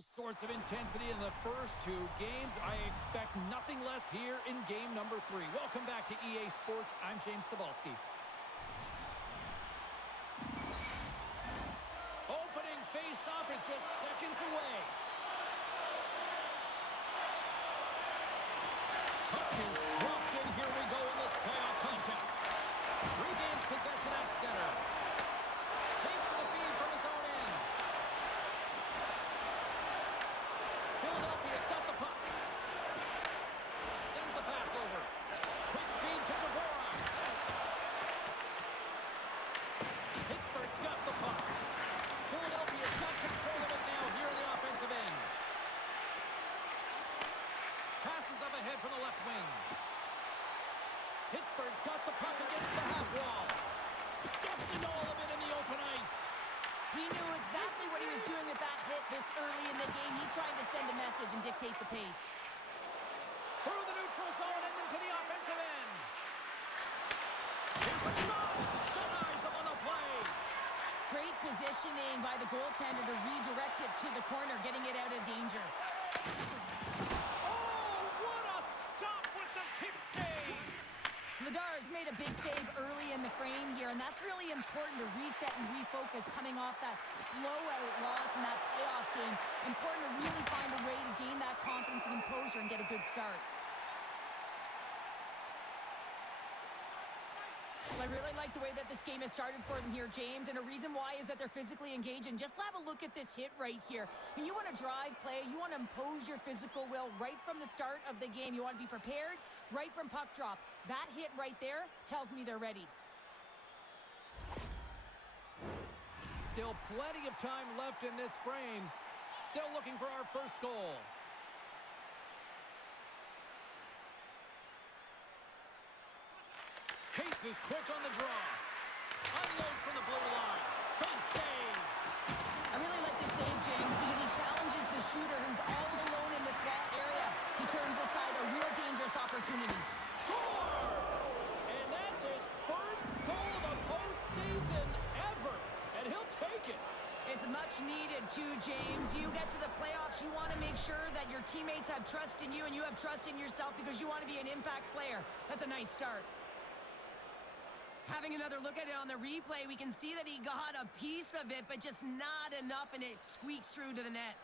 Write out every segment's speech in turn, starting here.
real source of intensity in the first two games. I expect nothing less here in game number 3. Welcome back to EA Sports. I'm James Cebulski. Opening face-off is just seconds away. Puck is dropped in. Here we go in this playoff contest. Regains possession at center. Takes the feed from his own end. Philadelphia's got the puck. Sends the pass over. Quick feed to Dvorak. Pittsburgh's got the puck. Philadelphia's got control of it now here in the offensive end. Passes up ahead from the left wing. Pittsburgh's got the puck against the half wall. Steps into all of it in the open ice. He knew exactly what he was doing with that hit this early in the game. He's trying to send a message and dictate the pace. Through the neutral zone and into the offensive end. Here's a shot. Denies him on the play. Great positioning by the goaltender to redirect it to the corner, getting it out of danger. Oh, what a stop with the kick save. Vladar has made a big save early in the frame here, and that's really important to reset and refocus coming off that blowout loss in that playoff game. Important to really find a way to gain that confidence and composure and get a good start. Well, I really like the way that this game has started for them here, James, and a reason why is that they're physically engaged. And just have a look at this hit right here. I mean, you want to drive play, you want to impose your physical will right from the start of the game. You want to be prepared right from puck drop. That hit right there tells me they're ready. Still plenty of time left in this frame. Still looking for our first goal. Case is quick on the draw. Unloads from the blue line. Big save. I really like this save, James, because he challenges the shooter who's all alone in the slot area. He turns aside a real dangerous opportunity. Scores! And that's his first goal of the postseason ever. And he'll take it. It's much needed too, James. You get to the playoffs, you want to make sure that your teammates have trust in you and you have trust in yourself because you want to be an impact player. That's a nice start. Having another look at it on the replay, we can see that he got a piece of it, but just not enough, and it squeaks through to the net.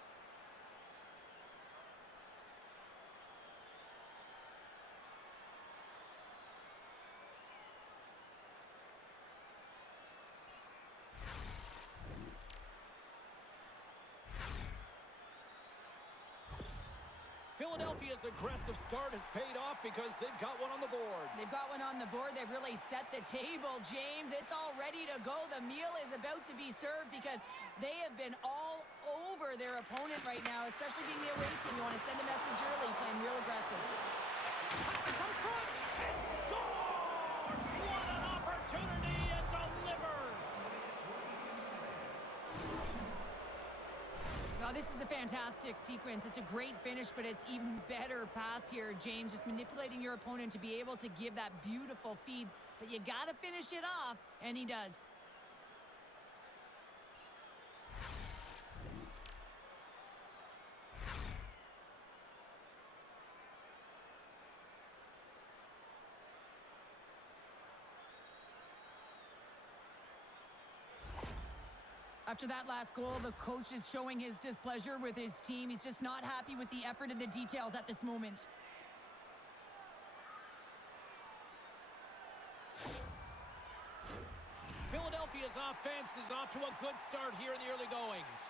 Philadelphia's aggressive start has paid off because they've got one on the board. They've got one on the board. They've really set the table, James. It's all ready to go. The meal is about to be served because they have been all over their opponent right now, especially being the away team. You want to send a message early, playing real aggressive. Passes out front and scores! What an opportunity and delivers! Now, this is a fantastic sequence. It's a great finish, but it's even better pass here, James. Just manipulating your opponent to be able to give that beautiful feed. But you got to finish it off, and he does. After that last goal, the coach is showing his displeasure with his team. He's just not happy with the effort and the details at this moment. Philadelphia's offense is off to a good start here in the early goings.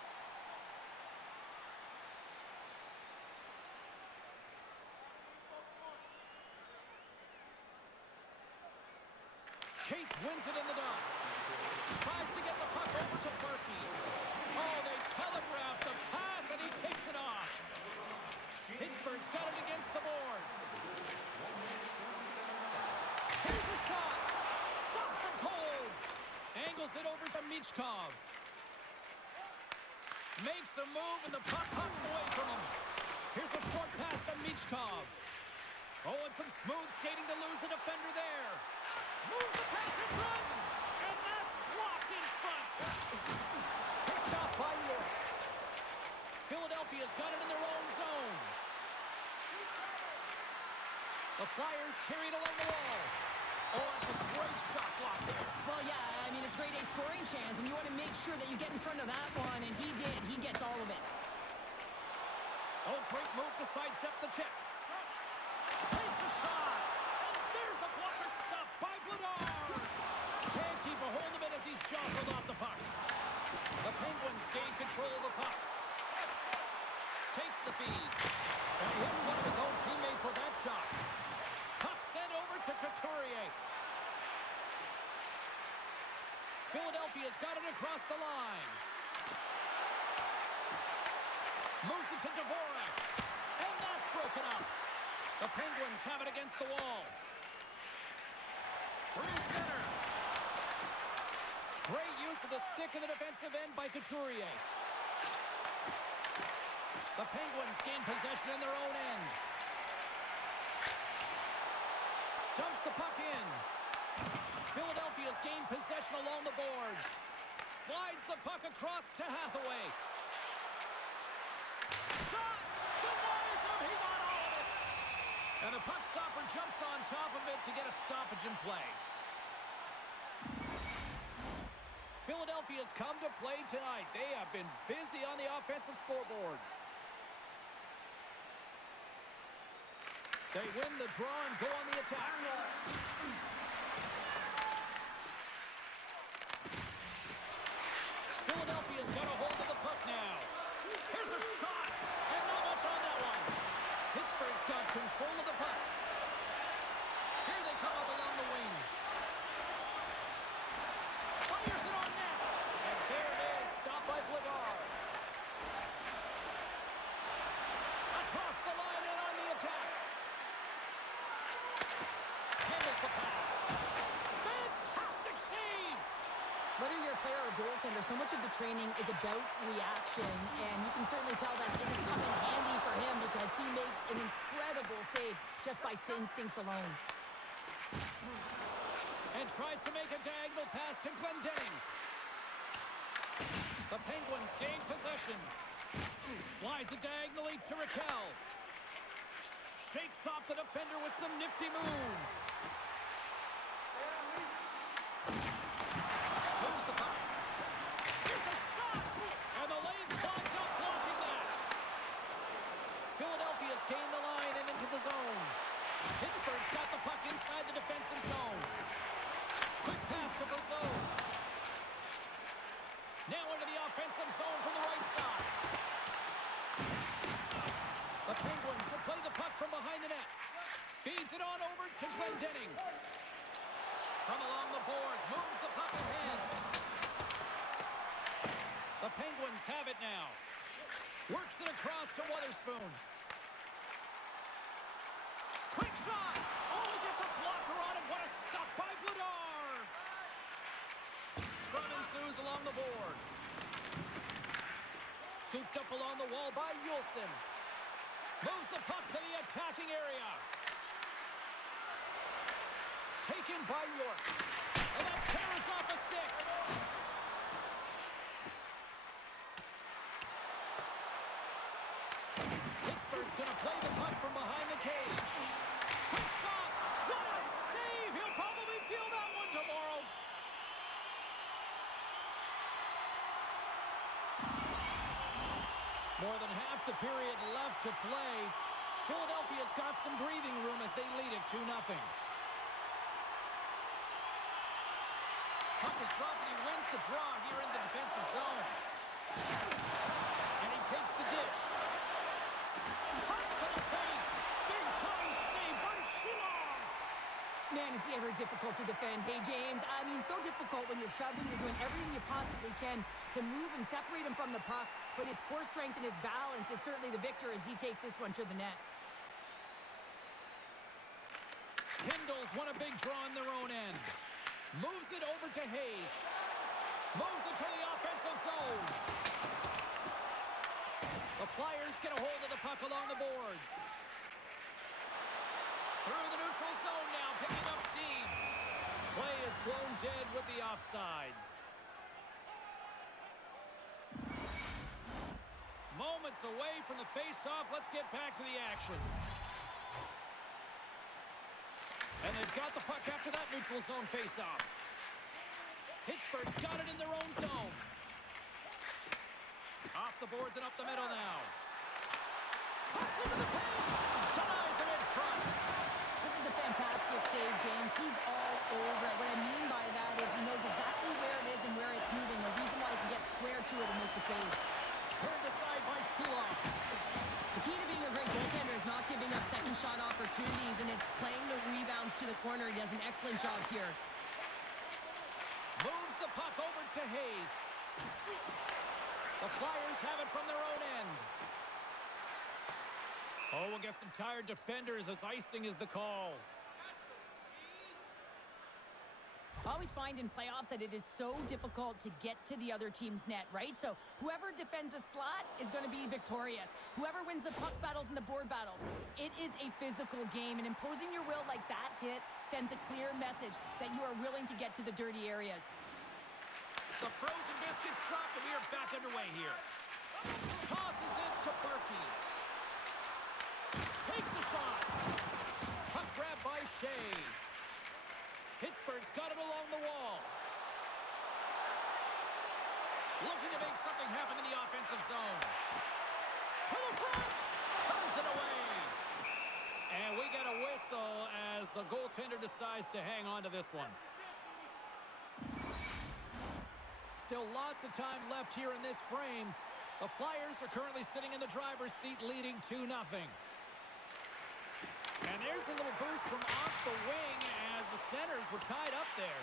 Cates wins it in the dots. Tries to get the puck over to Berkey. Oh, they telegraphed the pass, and he picks it off. Pittsburgh's got it against the boards. Here's a shot. Stops him cold. Angles it over to Michkov. Makes a move, and the puck pops away from him. Here's a short pass to Michkov. Oh, and some smooth skating to lose the defender there. Moves the pass in front, and that's blocked in front. Picked off by York. Philadelphia Flyers carried along the wall. Oh, that's a great shot block there. Well, yeah, I mean, it's grade A scoring chance, and you want to make sure that you get in front of that one, and he did. He gets all of it. Oh, great move to sidestep the check. Takes a shot. And there's a blocker stop by Vladar. Can't keep a hold of it as he's jostled off the puck. The Penguins gain control of the puck. Takes the feed. And he hits one of his own teammates with that shot. Puck sent over to Couturier. Philadelphia's got it across the line. Moves it to Dvorak. And that's broken up. The Penguins have it against the wall. Through center. Great use of the stick in the defensive end by Couturier. The Penguins gain possession in their own end. Dumps the puck in. Philadelphia's gained possession along the boards. Slides the puck across to Hathaway. Shot! Denies him! He got all of it! And the puck stopper jumps on top of it to get a stoppage in play. Philadelphia's come to play tonight. They have been busy on the offensive scoreboard. They win the draw and go on the attack. Philadelphia's got a hold of the puck now. Here's a shot, and not much on that one. Pittsburgh's got control of the puck. Here they come up along the wing. Fires it on net, and there it is, stopped by Vladar. Across the line and on the attack. Handles the pass. Fantastic save! Whether you're a player or goaltender, so much of the training is about reaction, and you can certainly tell that it has come in handy for him because he makes an incredible save just by instincts alone. And tries to make a diagonal pass to Glendening. The Penguins gain possession. Slides it diagonally to Raquel. Shakes off the defender with some nifty moves. Moves the puck. Here's a shot! And the lane's blocked up, blocking that. Philadelphia's gained the line and into the zone. Pittsburgh's got the puck inside the defensive zone. Quick pass to Brazeau. Now into the offensive zone from the right side. The Penguins have played the puck from behind the net. Feeds it on over to Glendening. From along the boards, moves the puck ahead. The Penguins have it now. Works it across to Witherspoon. Quick shot! Oh, he gets a blocker on it. What a stop by Vladar! Scrum ensues along the boards. Scooped up along the wall by Yulson. Moves the puck to the attacking area. Taken by York. And that tears off a stick. Pittsburgh's going to play the puck from behind the cage. Quick shot. What a save. He'll probably feel that one tomorrow. More than half the period left to play. Philadelphia's got some breathing room as they lead it 2-0. Puck is dropped and he wins the draw here in the defensive zone. And he takes the dish. Cuts to the paint. Big time save by Shilovs. Man, is he ever difficult to defend. Hey, James, I mean, so difficult when you're shoving, you're doing everything you possibly can to move and separate him from the puck, but his core strength and his balance is certainly the victor as he takes this one to the net. Kindles won a big draw in their own end. Moves it over to Hayes. Moves it to the offensive zone. The Flyers get a hold of the puck along the boards. Through the neutral zone now, picking up steam. Play is blown dead with the offside. Moments away from the face-off. Let's get back to the action. And they've got the puck after that neutral zone faceoff. Pittsburgh's got it in their own zone. Off the boards and up the middle now. Cuts into the paint. Denies him in front. This is a fantastic save, James. He's all over it. What I mean by that is he knows exactly where it is and where it's moving. The reason why he can get square to it and make the save. Turned aside by Shulovs. The key to being a great goaltender is not giving up second shot opportunities, and it's playing the rebounds to the corner. He does an excellent job here. Moves the puck over to Hayes. The Flyers have it from their own end. Oh, we'll get some tired defenders as icing is the call. I always find in playoffs that it is so difficult to get to the other team's net, right? So whoever defends a slot is going to be victorious. Whoever wins the puck battles and the board battles. It is a physical game, and imposing your will like that hit sends a clear message that you are willing to get to the dirty areas. The frozen biscuits dropped, and we are back underway here. Tosses it to Berkey. Takes a shot. Puck grab by Shea. Pittsburgh's got it along the wall. Looking to make something happen in the offensive zone. To the front. Turns it away. And we get a whistle as the goaltender decides to hang on to this one. Still lots of time left here in this frame. The Flyers are currently sitting in the driver's seat, leading 2-0. And there's a little boost from off the wing as the centers were tied up there.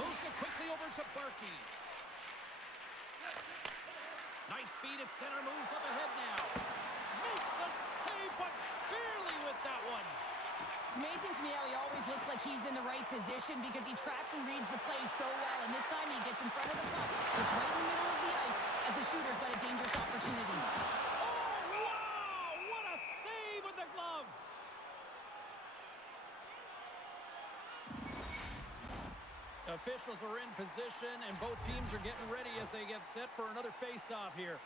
Moves it quickly over to Berkey. Nice feed at center, moves up ahead now. Makes the save, but barely with that one. It's amazing to me how he always looks like he's in the right position because he tracks and reads the play so well. And this time he gets in front of the puck. It's right in the middle of the ice as the shooter's got a dangerous opportunity. Officials are in position, and both teams are getting ready as they get set for another face-off here.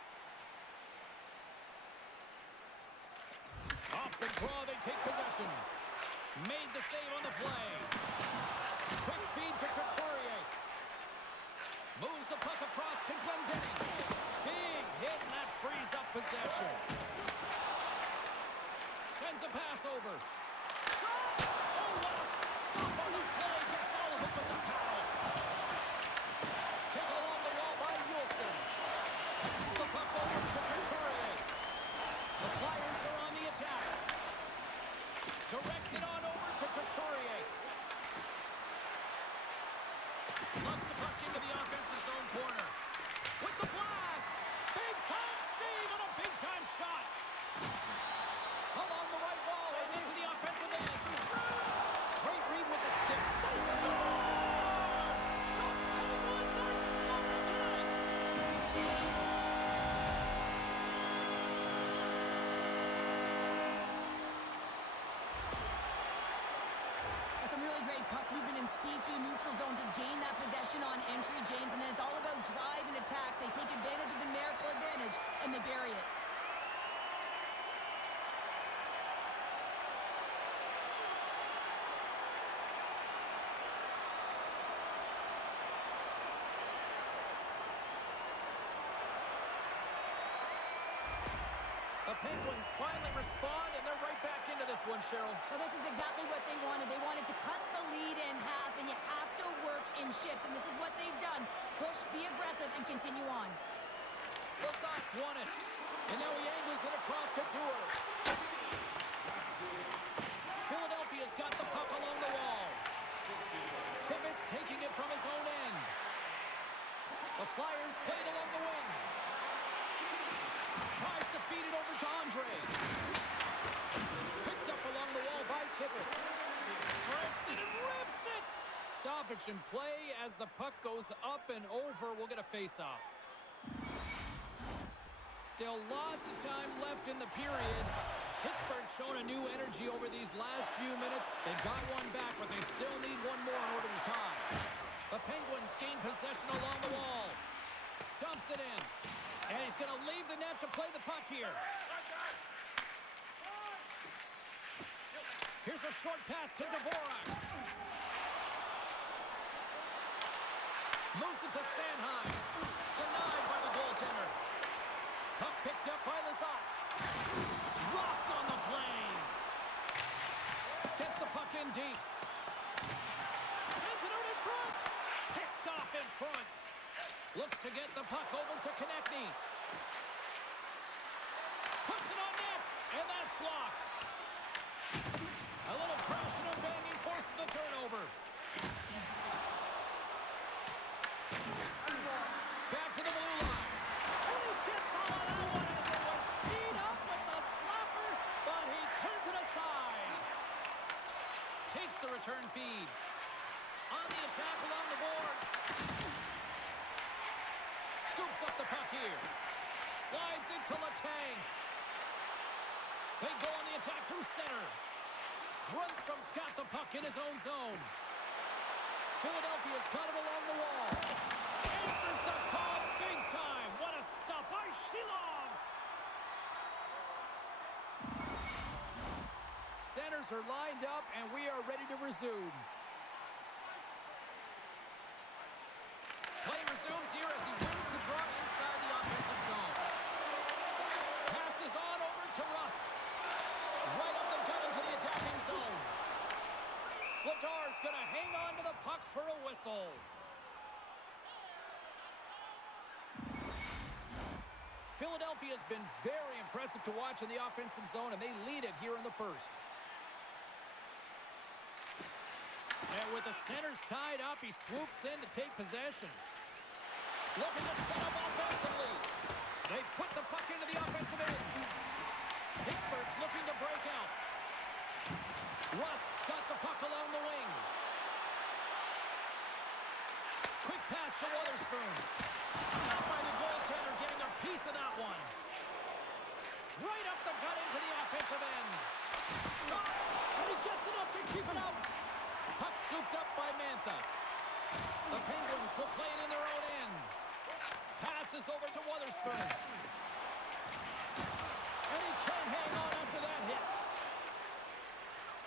Off the draw, they take possession. Made the save on the play. Quick feed to Couturier. Moves the puck across to Glendening. Big hit, and that frees up possession. Sends a pass over. Shot! Oh, what a stop on the play. Gets all of it with the power. The Flyers are on the attack. Directs it on over to Couturier. Lugs the puck into the offensive zone corner. With the blast. Big-time save and a big-time shot. Along the right wall and into the offensive end. Great read with the stick. They score! The Penguins are summoned tonight. Puck movement and speed through the neutral zone to gain that possession on entry, James, and then it's all about drive and attack. They take advantage of the numerical advantage, and they bury it. The Penguins finally respond, and they're right back into this one, Cheryl. Well, this is exactly what they wanted. They wanted to cut the lead in half, and you have to work in shifts, and this is what they've done. Push, be aggressive, and continue on. The Sox won it, and now he angles it across to Dewar. Philadelphia's got the puck along the wall. Tippett's taking it from his own end. The Flyers played along the wing. Tries to feed it over to Andre. Picked up along the wall by Tippett. Breaks it and rips it. Stoppage in play as the puck goes up and over. We'll get a face-off. Still lots of time left in the period. Pittsburgh's shown a new energy over these last few minutes. They got one back, but they still need one more in order to tie. The Penguins gain possession along the wall. Dumps it in. And he's going to leave the net to play the puck here. Here's a short pass to Dvorak. Moves it to Sanheim. Denied by the goaltender. Puck picked up by Lazat. Rocked on the play. Gets the puck in deep. Sends it out in front. Picked off in front. Looks to get the puck over to Konechny. Puts it on net, and that's blocked. A little crashing and banging forces the turnover. Back to the blue line. And he gets all of that one as it was teed up with the slapper, but he turns it aside. Takes the return feed. On the attack along the boards. Scoops up the puck here. Slides into Letang. They go on the attack through center. Grundstrom's got the puck in his own zone. Philadelphia's got it along the wall. Answers the call big time. What a stop by Shilovs. Centers are lined up, and we are ready to resume. Play resumes here as he wins the draw inside the offensive zone. Passes on over to Rust. Right up the gut into the attacking zone. Vladar's going to hang on to the puck for a whistle. Philadelphia's been very impressive to watch in the offensive zone, and they lead it here in the first. And with the centers tied up, he swoops in to take possession. Looking to set up offensively. They put the puck into the offensive end. Pittsburgh's looking to break out. Rust's got the puck along the wing. Quick pass to Wotherspoon. Stopped by the goaltender, getting a piece of that one. Right up the gut into the offensive end. Shot, and he gets enough to keep it out. Puck scooped up by Mantha. The Penguins will play it in their own end. Passes over to Wotherspoon. And he can't hang on after that hit.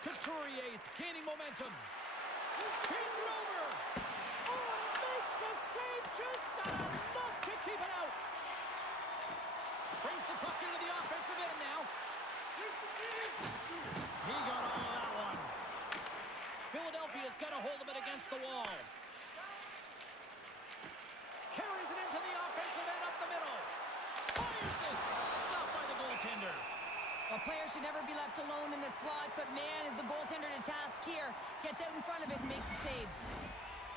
Couturier's gaining momentum. Feeds it over. Oh, and it makes the save. Just not enough to keep it out. Brings the puck into the offensive end now. He got all of that one. Philadelphia's got a hold of it against the wall. Carries it into the offensive end up the middle. Fires it. Stopped by the goaltender. A player should never be left alone in the slot, but man, is the goaltender to task here. Gets out in front of it and makes the save.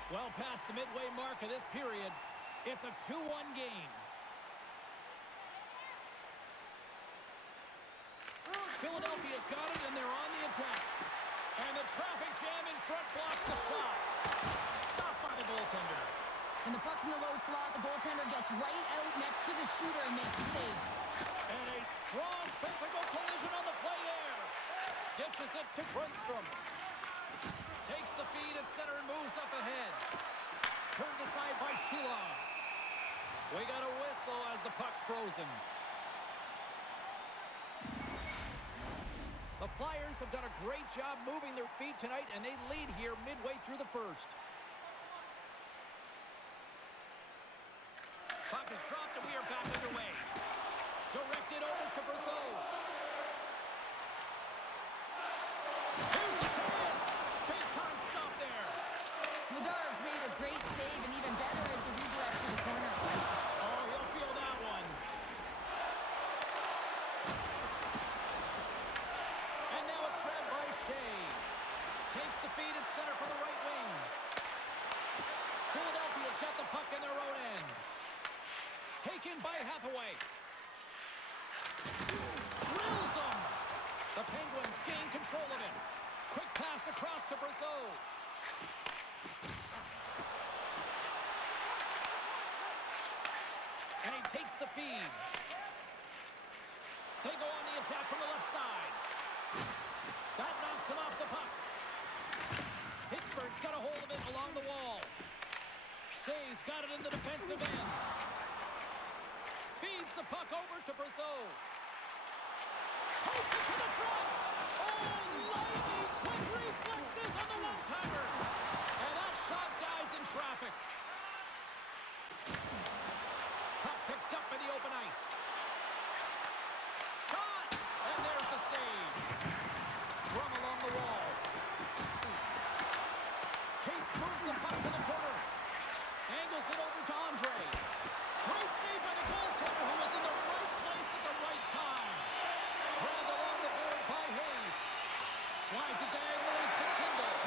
Well past the midway mark of this period, it's a 2-1 game. Philadelphia's got it, and they're on the attack. And the traffic jam in front blocks the shot. Stopped by the goaltender. When the puck's in the low slot, the goaltender gets right out next to the shooter and makes the save. And a strong physical collision on the play there. Dishes it to Grundstrom. Takes the feed at center and moves up ahead. Turned aside by Shilovs. We got a whistle as the puck's frozen. The Flyers have done a great job moving their feet tonight, and they lead here midway through the first. Puck is dropped, and we are back underway. Directed over to Brazeau. Here's a chance! Big time stop there. Vladar's made a great save, and even better is the redirect to the corner. Oh, he'll feel that one. And now it's grabbed by Shea. Takes the feed at center for the right wing. Philadelphia's got the puck in their own end. Taken by Hathaway. Drills them. The Penguins gain control of it. Quick pass across to Brazeau. And he takes the feed. They go on the attack from the left side. That knocks him off the puck. Pittsburgh's got a hold of it along the wall. Shea's got it in the defensive end. Feeds the puck over to Brazeau. Takes it to the front. Oh, lightning Quick reflexes on the one-timer. And that shot dies in traffic. Puck picked up in the open ice. Shot! And there's the save. Scrum along the wall. Cates moves the puck to the corner. Angles it over to Andre. Great save by the goaltender, who was in the right place at the right time. Grabbed along the board by Hayes. Slides it diagonally to Kindle.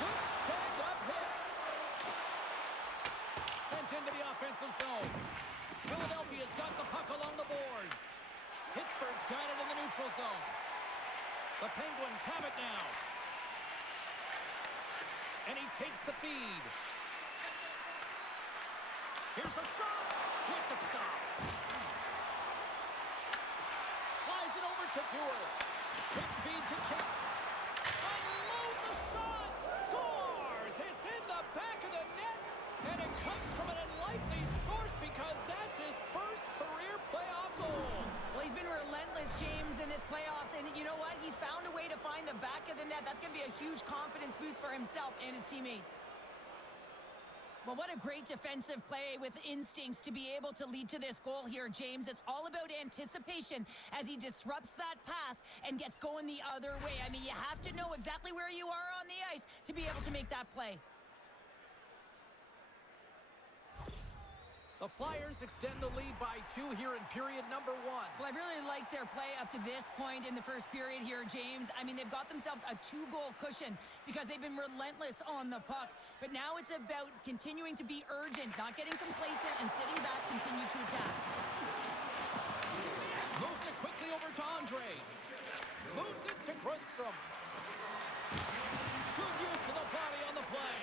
Good stand-up hit. Sent into the offensive zone. Philadelphia's got the puck along the boards. Pittsburgh's got it in the neutral zone. The Penguins have it now. And he takes the feed. Here's a shot with the stop. Slides it over to Dewar. Quick feed to Cates. Unloads a shot. Scores! It's in the back of the net. And it comes from an unlikely source because that's his first career playoff goal. Well, he's been relentless, James, in this playoffs. And you know what? He's found a way to find the back of the net. That's going to be a huge confidence boost for himself and his teammates. Well, what a great defensive play with instincts to be able to lead to this goal here, James. It's all about anticipation as he disrupts that pass and gets going the other way. I mean, you have to know exactly where you are on the ice to be able to make that play. The Flyers extend the lead by 2 here in period number 1. Well, I really like their play up to this point in the first period here, James. I mean, they've got themselves a 2-goal cushion because they've been relentless on the puck. But now it's about continuing to be urgent, not getting complacent, and sitting back, continue to attack. Moves it quickly over to Andre. Moves it to Krudstrom. Good use of the body on the play.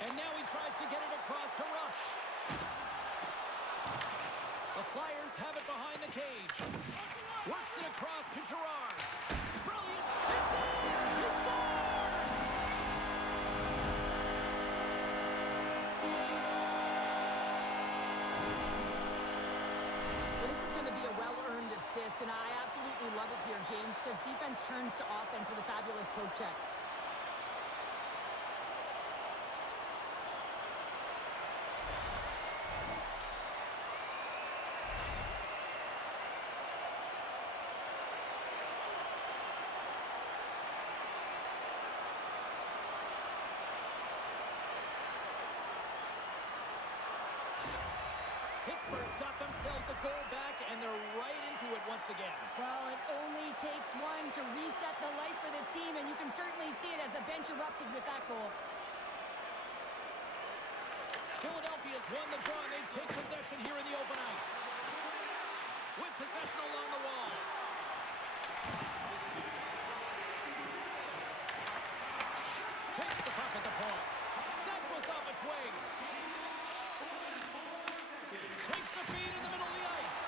And now he tries to get it across to Rust. The Flyers have it behind the cage. Works it across to Girard. Brilliant. It's in! He scores! Well, this is going to be a well-earned assist, and I absolutely love it here, James, because defense turns to offense with a fabulous poke check. Pittsburgh's got themselves a goal back, and they're right into it once again. Well, it only takes one to reset the light for this team, and you can certainly see it as the bench erupted with that goal. Philadelphia's won the draw, and they take possession here in the open ice. With possession along the wall. Takes the puck at the point. That goes off a twig. Takes the feed in the middle of the ice.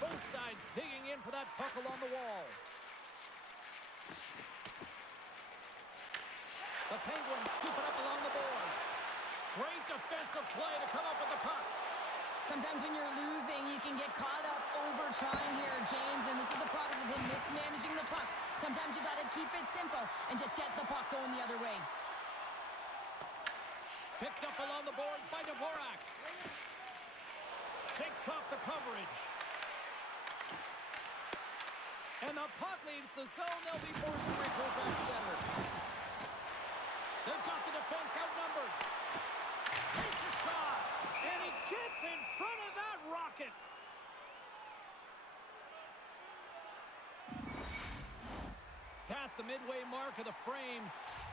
Both sides digging in for that puck along the wall. The Penguins scoop it up along the boards. Great defensive play to come up with the puck. Sometimes when you're losing, you can get caught up over trying here, James, and this is a product of him mismanaging the puck. Sometimes you got to keep it simple and just get the puck going the other way. Picked up along the boards by Dvorak. Takes off the coverage. And the puck leaves the zone. They'll be forced to regroup at center. They've got the defense outnumbered. Takes a shot. And he gets in front of that rocket. Past the midway mark of the frame,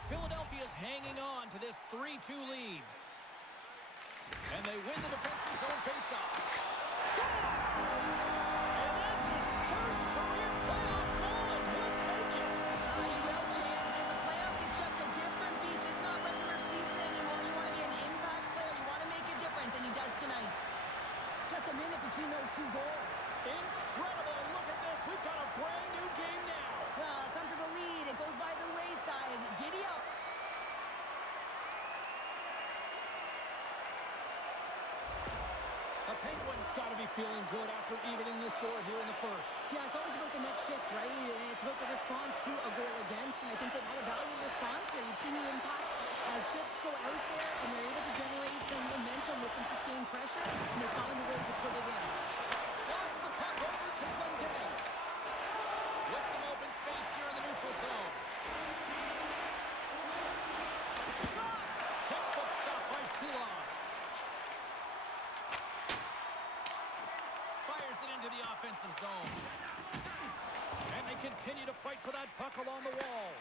Philadelphia's hanging on to this 3-2 lead. And they win the defensive zone faceoff. Scores! And that's his first career playoff goal, and he'll take it. He will, James, because the playoffs is just a different beast. It's not regular season anymore. You want to be an impact player. You want to make a difference, and he does tonight. Just a minute between those 2 goals. Incredible. Look at this. We've got a brand new game now. Well, a comfortable lead. It goes by the wayside. Giddy up. The Penguins got to be be feeling good after evening the score here in the first. Yeah, it's always about the next shift, right? And it's about the response to a goal against, and I think they've had a valuable response here. You've seen the impact as shifts go out there, and they're able to generate some momentum with some sustained pressure, and they found a way to put it in. Slides the puck over to Glendening. With some open space here in the neutral zone. Shot! Textbook stop by Shulovs. Fires it into the offensive zone. And they continue to fight for that puck along the wall.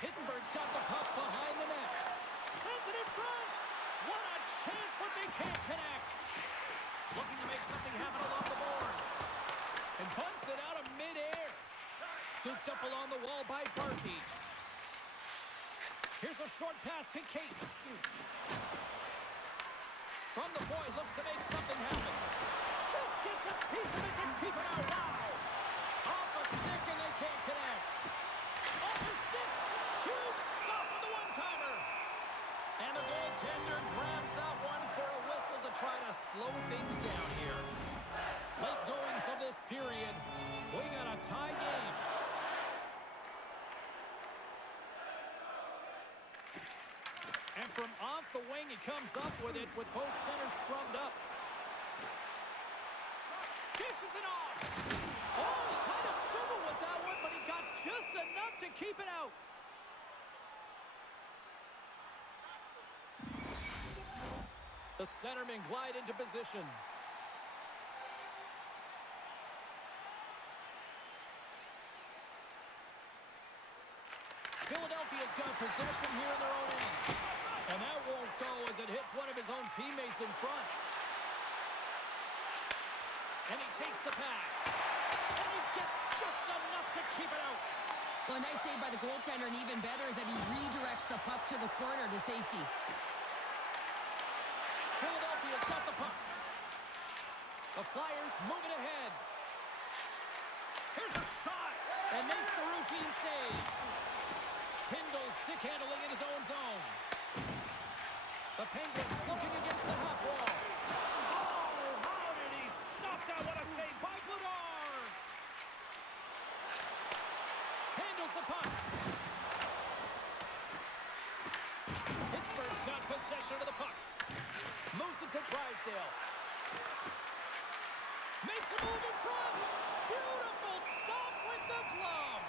Pittsburgh's got the puck behind the net. Sends it in front. What a chance, but they can't connect. Looking to make something happen along the boards. And punts it out of midair. Scooped up along the wall by Barkey. Here's a short pass to Cates. From the point, looks to make something happen. Just gets a piece of it to keep it out. Wow! Off a stick and they can't connect. Off a stick. Huge stop with the one-timer. And the goaltender grabs that one for a whistle to try to slow things down here. Late goings of this period. We got a tie game. And from off the wing, he comes up with it with both centers scrummed up. Dishes it off. Oh, he kind of struggled with that one, but he got just enough to keep it out. The centermen glide into position. Philadelphia's got possession here in their own end. And that won't go as it hits one of his own teammates in front. And he takes the pass. And he gets just enough to keep it out. Well, a nice save by the goaltender, and even better is that he redirects the puck to the corner to safety. Philadelphia's got the puck. The Flyers moving ahead. Here's a shot. And makes the routine save. Kindle stick handling in his own zone. The Penguins looking against the half wall. Oh, how did he stop that? What a save by Goddard. Handles the puck. Pittsburgh's got possession of the puck. Moves it to Drysdale. Makes a move in front. Beautiful stop with the glove.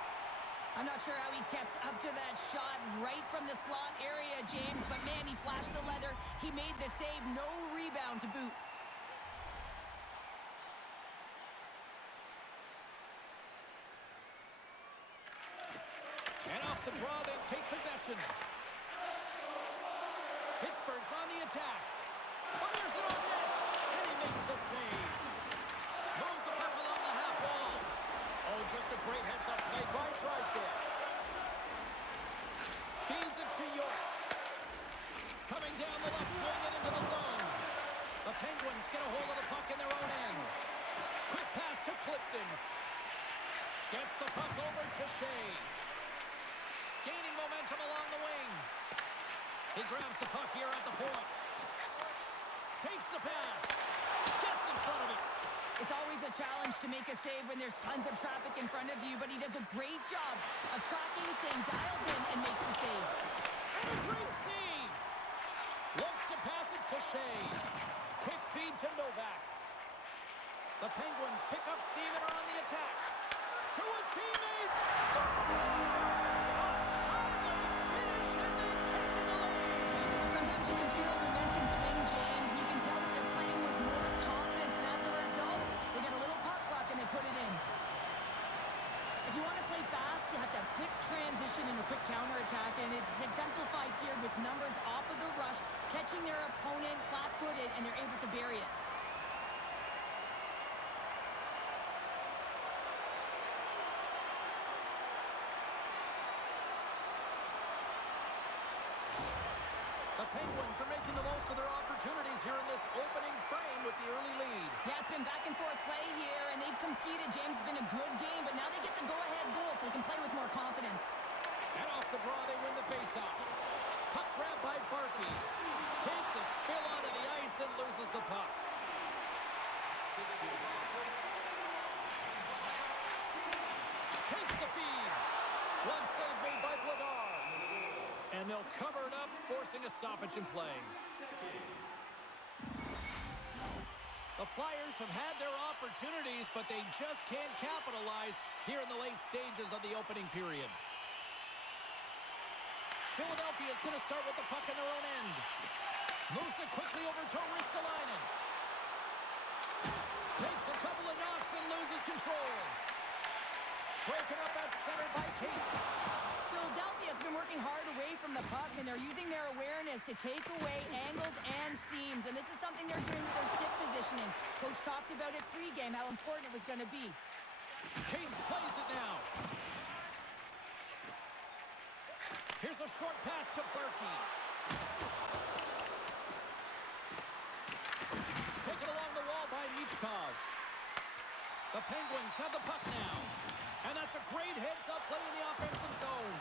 I'm not sure how he kept up to that shot right from the slot area, James, but man, he flashed the leather. He made the save, no rebound to boot. And off the draw, they take possession. Pittsburgh's on the attack. Fires it on net, and he makes the save. Moves the puck along the half wall. Oh, just a great heads-up play by Drysdale. Feeds it to York. Coming down the left wing and into the zone. The Penguins get a hold of the puck in their own end. Quick pass to Clifton. Gets the puck over to Shea. Gaining momentum along the wing. He grabs the puck here at the point. Takes the pass. Gets in front of it. It's always a challenge to make a save when there's tons of traffic in front of you, but he does a great job of tracking, staying dialed in, and makes the save. And a great save. Looks to pass it to Shea. Quick feed to Novak. The Penguins pick up steam and are on the attack. To his teammate. Scores! A timely finish, and they've taken the lead. Sometimes you can feel momentum swing, James, and you can tell that they're playing with more confidence, and as a result, they get a little pop rock and they put it in. If you want to play fast, you have to have quick transition and a quick counterattack, and it's exemplified here with numbers off of the rush, catching their opponent flat-footed, and they're able to bury it. The Penguins are making the most of their opportunities here in this opening frame with the early lead. Yeah, it's been back and forth play here, and they've competed. James, it's been a good game, but now they get the go-ahead goal, so they can play with more confidence. And off the draw, they win the faceoff. Puck grab by Barkey. Takes a spill onto the ice and loses the puck. Takes the feed. Glove save made by Vladar. And they'll cover it up, forcing a stoppage in play. The Flyers have had their opportunities, but they just can't capitalize here in the late stages of the opening period. Philadelphia is going to start with the puck in their own end. Moves it quickly over to Ristolainen. Takes a couple of knocks and loses control. Broken up at center by Cates. Philadelphia has been working hard away from the puck, and they're using their awareness to take away angles and seams. And this is something they're doing with their stick positioning. Coach talked about it pregame, how important it was going to be. Cates plays it now. Here's a short pass to Berkey. Taken along the wall by Michkov. The Penguins have the puck now. And that's a great heads-up play in the offensive zone.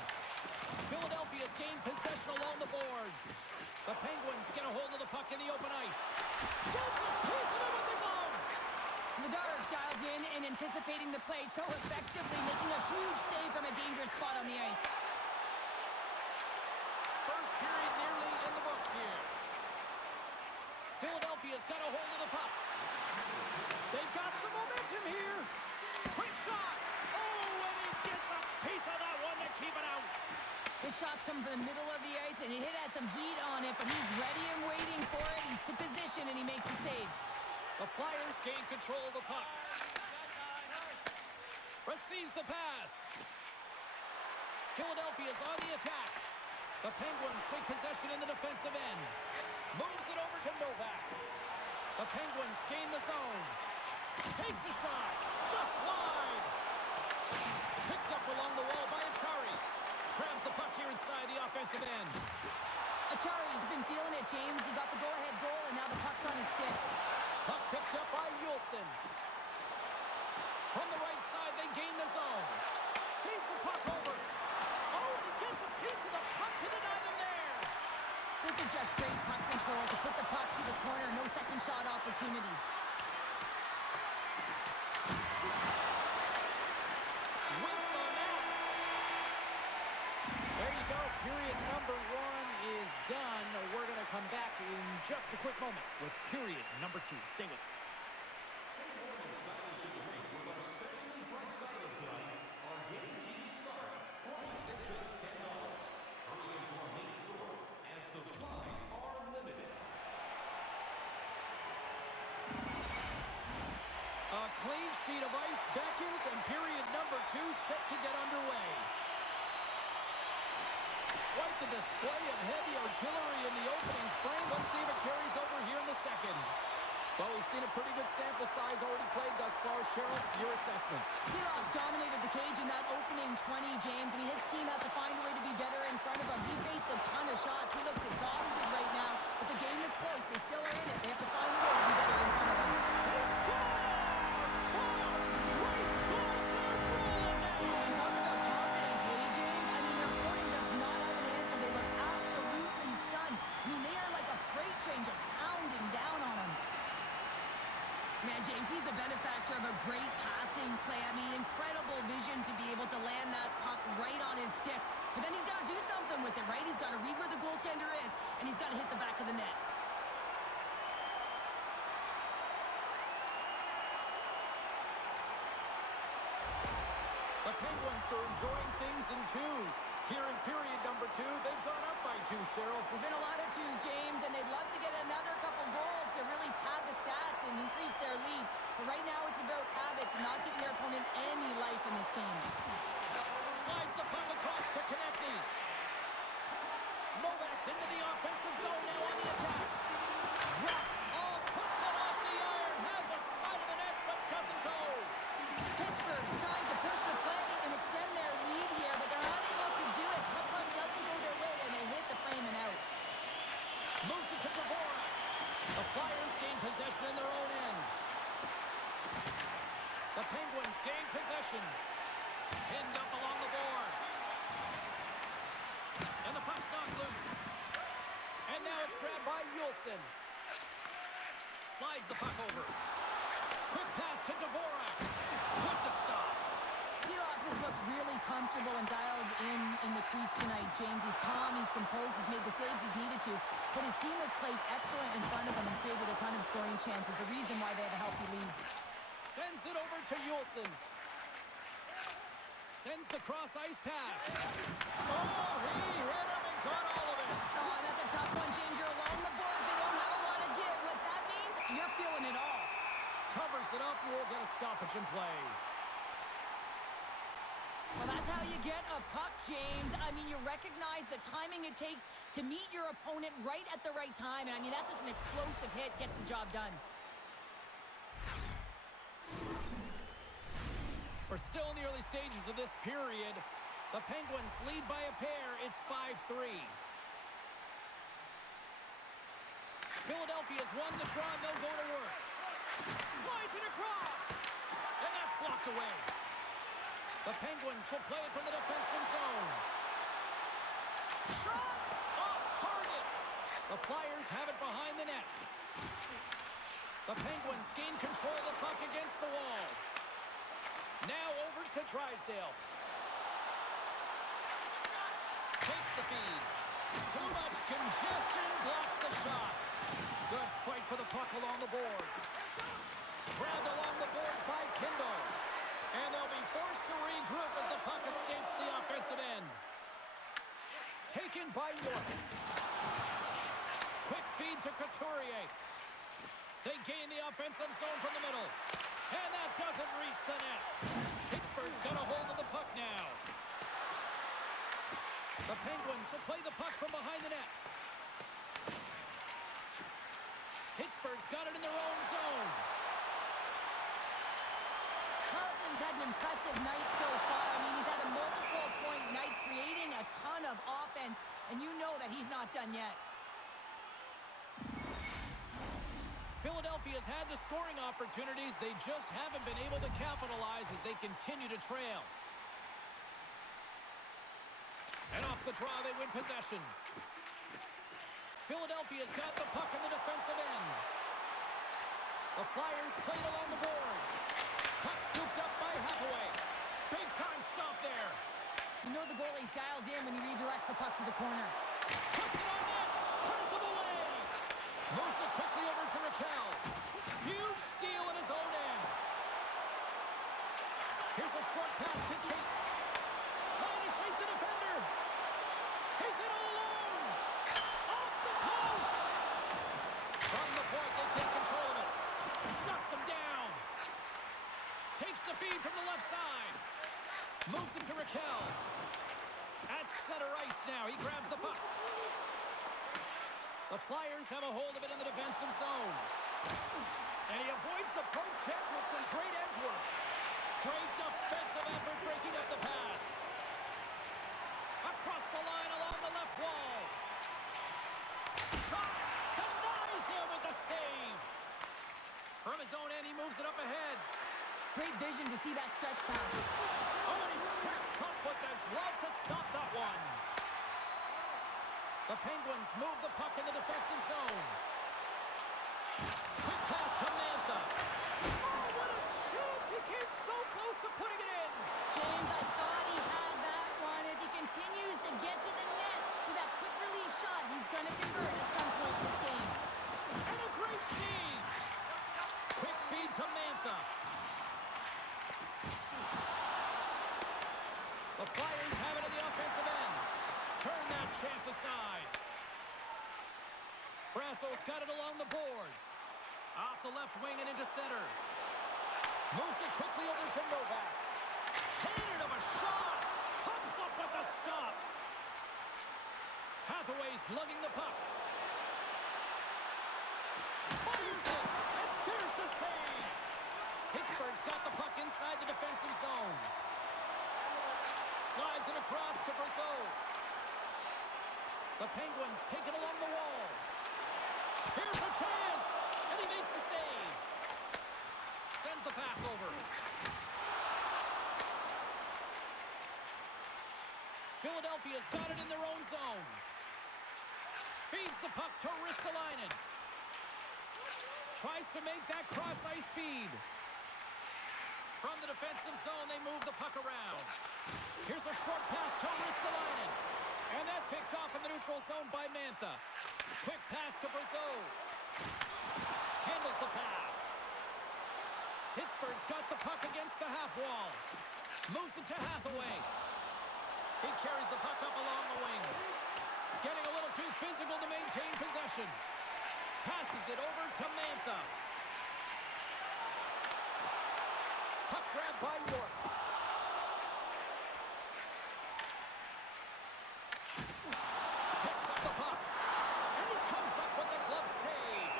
Philadelphia's gained possession along the boards. The Penguins get a hold of the puck in the open ice. Gets a piece of it with the glove. Vladar is dialed in and anticipating the play so effectively, making a huge save from a dangerous spot on the ice. First period nearly in the books here. Philadelphia's got a hold of the puck. They've got some momentum here. Quick shot. Oh, and he gets a piece of that one to keep it out. This shot's coming from the middle of the ice, and it has some heat on it, but he's ready and waiting for it. He's to position, and he makes the save. The Flyers gain control of the puck. Receives the pass. Philadelphia's on the attack. The Penguins take possession in the defensive end. Moves it over to Novak. The Penguins gain the zone. Takes a shot. Just slide. Picked up along the wall by Achari. Grabs the puck here inside the offensive end. Achari's been feeling it, James. He got the go-ahead goal, and now the puck's on his stick. Puck picked up by Yulson. From the right side, they gain the zone. Feeds the puck over. Oh, and he gets a piece of the puck to deny them there. This is just great puck control to put the puck to the corner. No second shot opportunity. Whiffs on that. There you go. Period number 1 is done. We're going to come back in just a quick moment with period number 2. Stay with us. A clean sheet of ice beckons, and period number 2 set to get underway. Quite the display of heavy artillery in the opening frame. Let's see if it carries over here in the second. Well, we've seen a pretty good sample size already played thus far. Cheryl, your assessment. Silov's dominated the cage in that opening 20, James. I mean, his team has to find a way to be better in front of him. He faced a ton of shots. He looks exhausted right now, but the game is close. They still are in it. They have to find a way to be better in front of him. They score! 4 straight goals. They're rolling now. And talk about confidence, hey, James? I mean, their opponent does not have an answer. They look absolutely stunned. I mean, they are like a freight train just pounding down on them. Man, James, he's the benefactor of a great passing play. I mean, incredible vision to be able to land that puck right on his stick. But then he's got to do something with it, right? He's got to read where the goaltender is, and he's got to hit the back of the net. The Penguins are enjoying things in twos. Here in period number 2, they've gone up by 2, Cheryl. There's been a lot of twos, James, and they'd love to get another couple goals to really pad the stats and increase their lead. But right now it's about habits, not giving their opponent any life in this game. Slides the puck across to Konechny. Novak's into the offensive zone now on the attack. Drop. Oh, puts it off the iron. Had the side of the net, but doesn't go. Pittsburgh's trying to push the play and extend their lead here, but they're not able to do it. Puck run doesn't go their way, and they hit the frame and out. Moves it to Dvorak. The Flyers gain possession in their own end. The Penguins gain possession. Pinned up along the boards. And the puck's knocked loose. And now it's grabbed by Yulson. Slides the puck over. Quick pass to Dvorak. Good to stop. Seahawks has looked really comfortable and dialed in the crease tonight, James. He's calm, he's composed, he's made the saves he's needed to. But his team has played excellent in front of him and created a ton of scoring chances. A reason why they have a healthy lead. Sends it over to Yulson. Sends the cross-ice pass. Oh, he hit him and got all of it. Oh, that's a tough one, James. You're along the boards. They don't have a lot of give. What that means, you're feeling it all. Covers it up. We'll get a stoppage in play. Well, that's how you get a puck, James. I mean, you recognize the timing it takes to meet your opponent right at the right time. And I mean, that's just an explosive hit. Gets the job done. We're still in the early stages of this period. The Penguins lead by a pair. It's 5-3. Philadelphia's won the draw, and they'll go to work. Slides it across. And that's blocked away. The Penguins will play it from the defensive zone. Shot! Off target! The Flyers have it behind the net. The Penguins gain control of the puck against the wall. Now over to Drysdale. Takes the feed. Too much congestion, blocks the shot. Good fight for the puck along the boards. Grabbed along the boards by Kindle. And they'll be forced to regroup as the puck escapes the offensive end. Taken by York. Quick feed to Couturier. They gain the offensive zone from the middle. And that doesn't reach the net. Pittsburgh's got a hold of the puck now. The Penguins will play the puck from behind the net. Pittsburgh's got it in their own zone. Carlson's had an impressive night so far. I mean, he's had a multiple-point night, creating a ton of offense, and you know that he's not done yet. Philadelphia's had the scoring opportunities. They just haven't been able to capitalize as they continue to trail. And off the draw, they win possession. Philadelphia's got the puck in the defensive end. The Flyers played along the boards. Puck scooped up by Hathaway. Big time stop there. You know the goalie's dialed in when he redirects the puck to the corner. Puts it on net. Turns him away. Moves it quickly over to Raquel. Huge steal in his own end. Here's a short pass to Cates. Trying to shake the defender. He's in all alone. Off the post. From the point, they take control of it. Shuts him down. Takes the feed from the left side. Moves it to Raquel. At center ice now. He grabs the puck. The Flyers have a hold of it in the defensive zone. And he avoids the poke check with some great edge work. Great defensive effort breaking up the pass. Across the line along the left wall. Shot. Denies him with the save. From his own end, he moves it up ahead. Great vision to see that stretch pass. Oh, and he steps up with the glove to stop that one. The Penguins move the puck in the defensive zone. Quick pass to Mantha. Oh, what a chance! He came so close to putting it in. James, I thought he had that one. If he continues to get to the net with that quick release shot, he's going to convert at some point in this game. And a great save. Quick feed to Mantha. The Flyers have it on the offensive end. Turn that chance aside. Brassel's got it along the boards. Off the left wing and into center. Moves it quickly over to Novak. Cannon of a shot. Comes up with the stop. Hathaway's lugging the puck. Fires it. And there's the save. Pittsburgh's got the puck inside the defensive zone. Slides it across to Brazeau. The Penguins take it along the wall. Here's a chance! And he makes the save. Sends the pass over. Philadelphia's got it in their own zone. Feeds the puck to Ristolainen. Tries to make that cross-ice feed. From the defensive zone, they move the puck around. Here's a short pass to Ristolainen. And that's picked off in the neutral zone by Mantha. Quick pass to Brazeau. Handles the pass. Pittsburgh's got the puck against the half wall. Moves it to Hathaway. He carries the puck up along the wing. Getting a little too physical to maintain possession. Passes it over to Mantha. Puck grab by York. Picks up the puck. And he comes up with the glove save.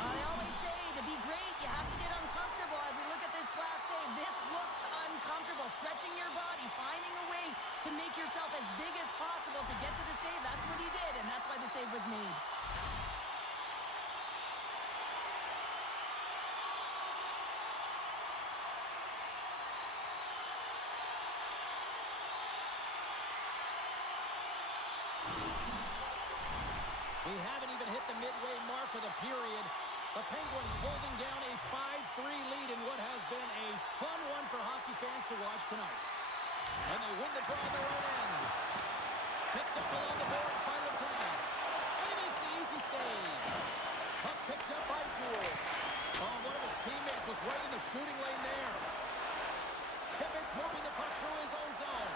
I always say, to be great, you have to get uncomfortable. As we look at this last save, this looks uncomfortable. Stretching your body, finding a way to make yourself as big as possible to get to the save. That's what he did, and that's why the save was made. We haven't even hit the midway mark of the period. The Penguins holding down a 5-3 lead in what has been a fun one for hockey fans to watch tonight. And they win the draw on their own end. Picked up along the boards by Letang. And he makes the easy save. Puck picked up by Duel. Oh, one of his teammates was right in the shooting lane there. Tippett's moving the puck through his own zone.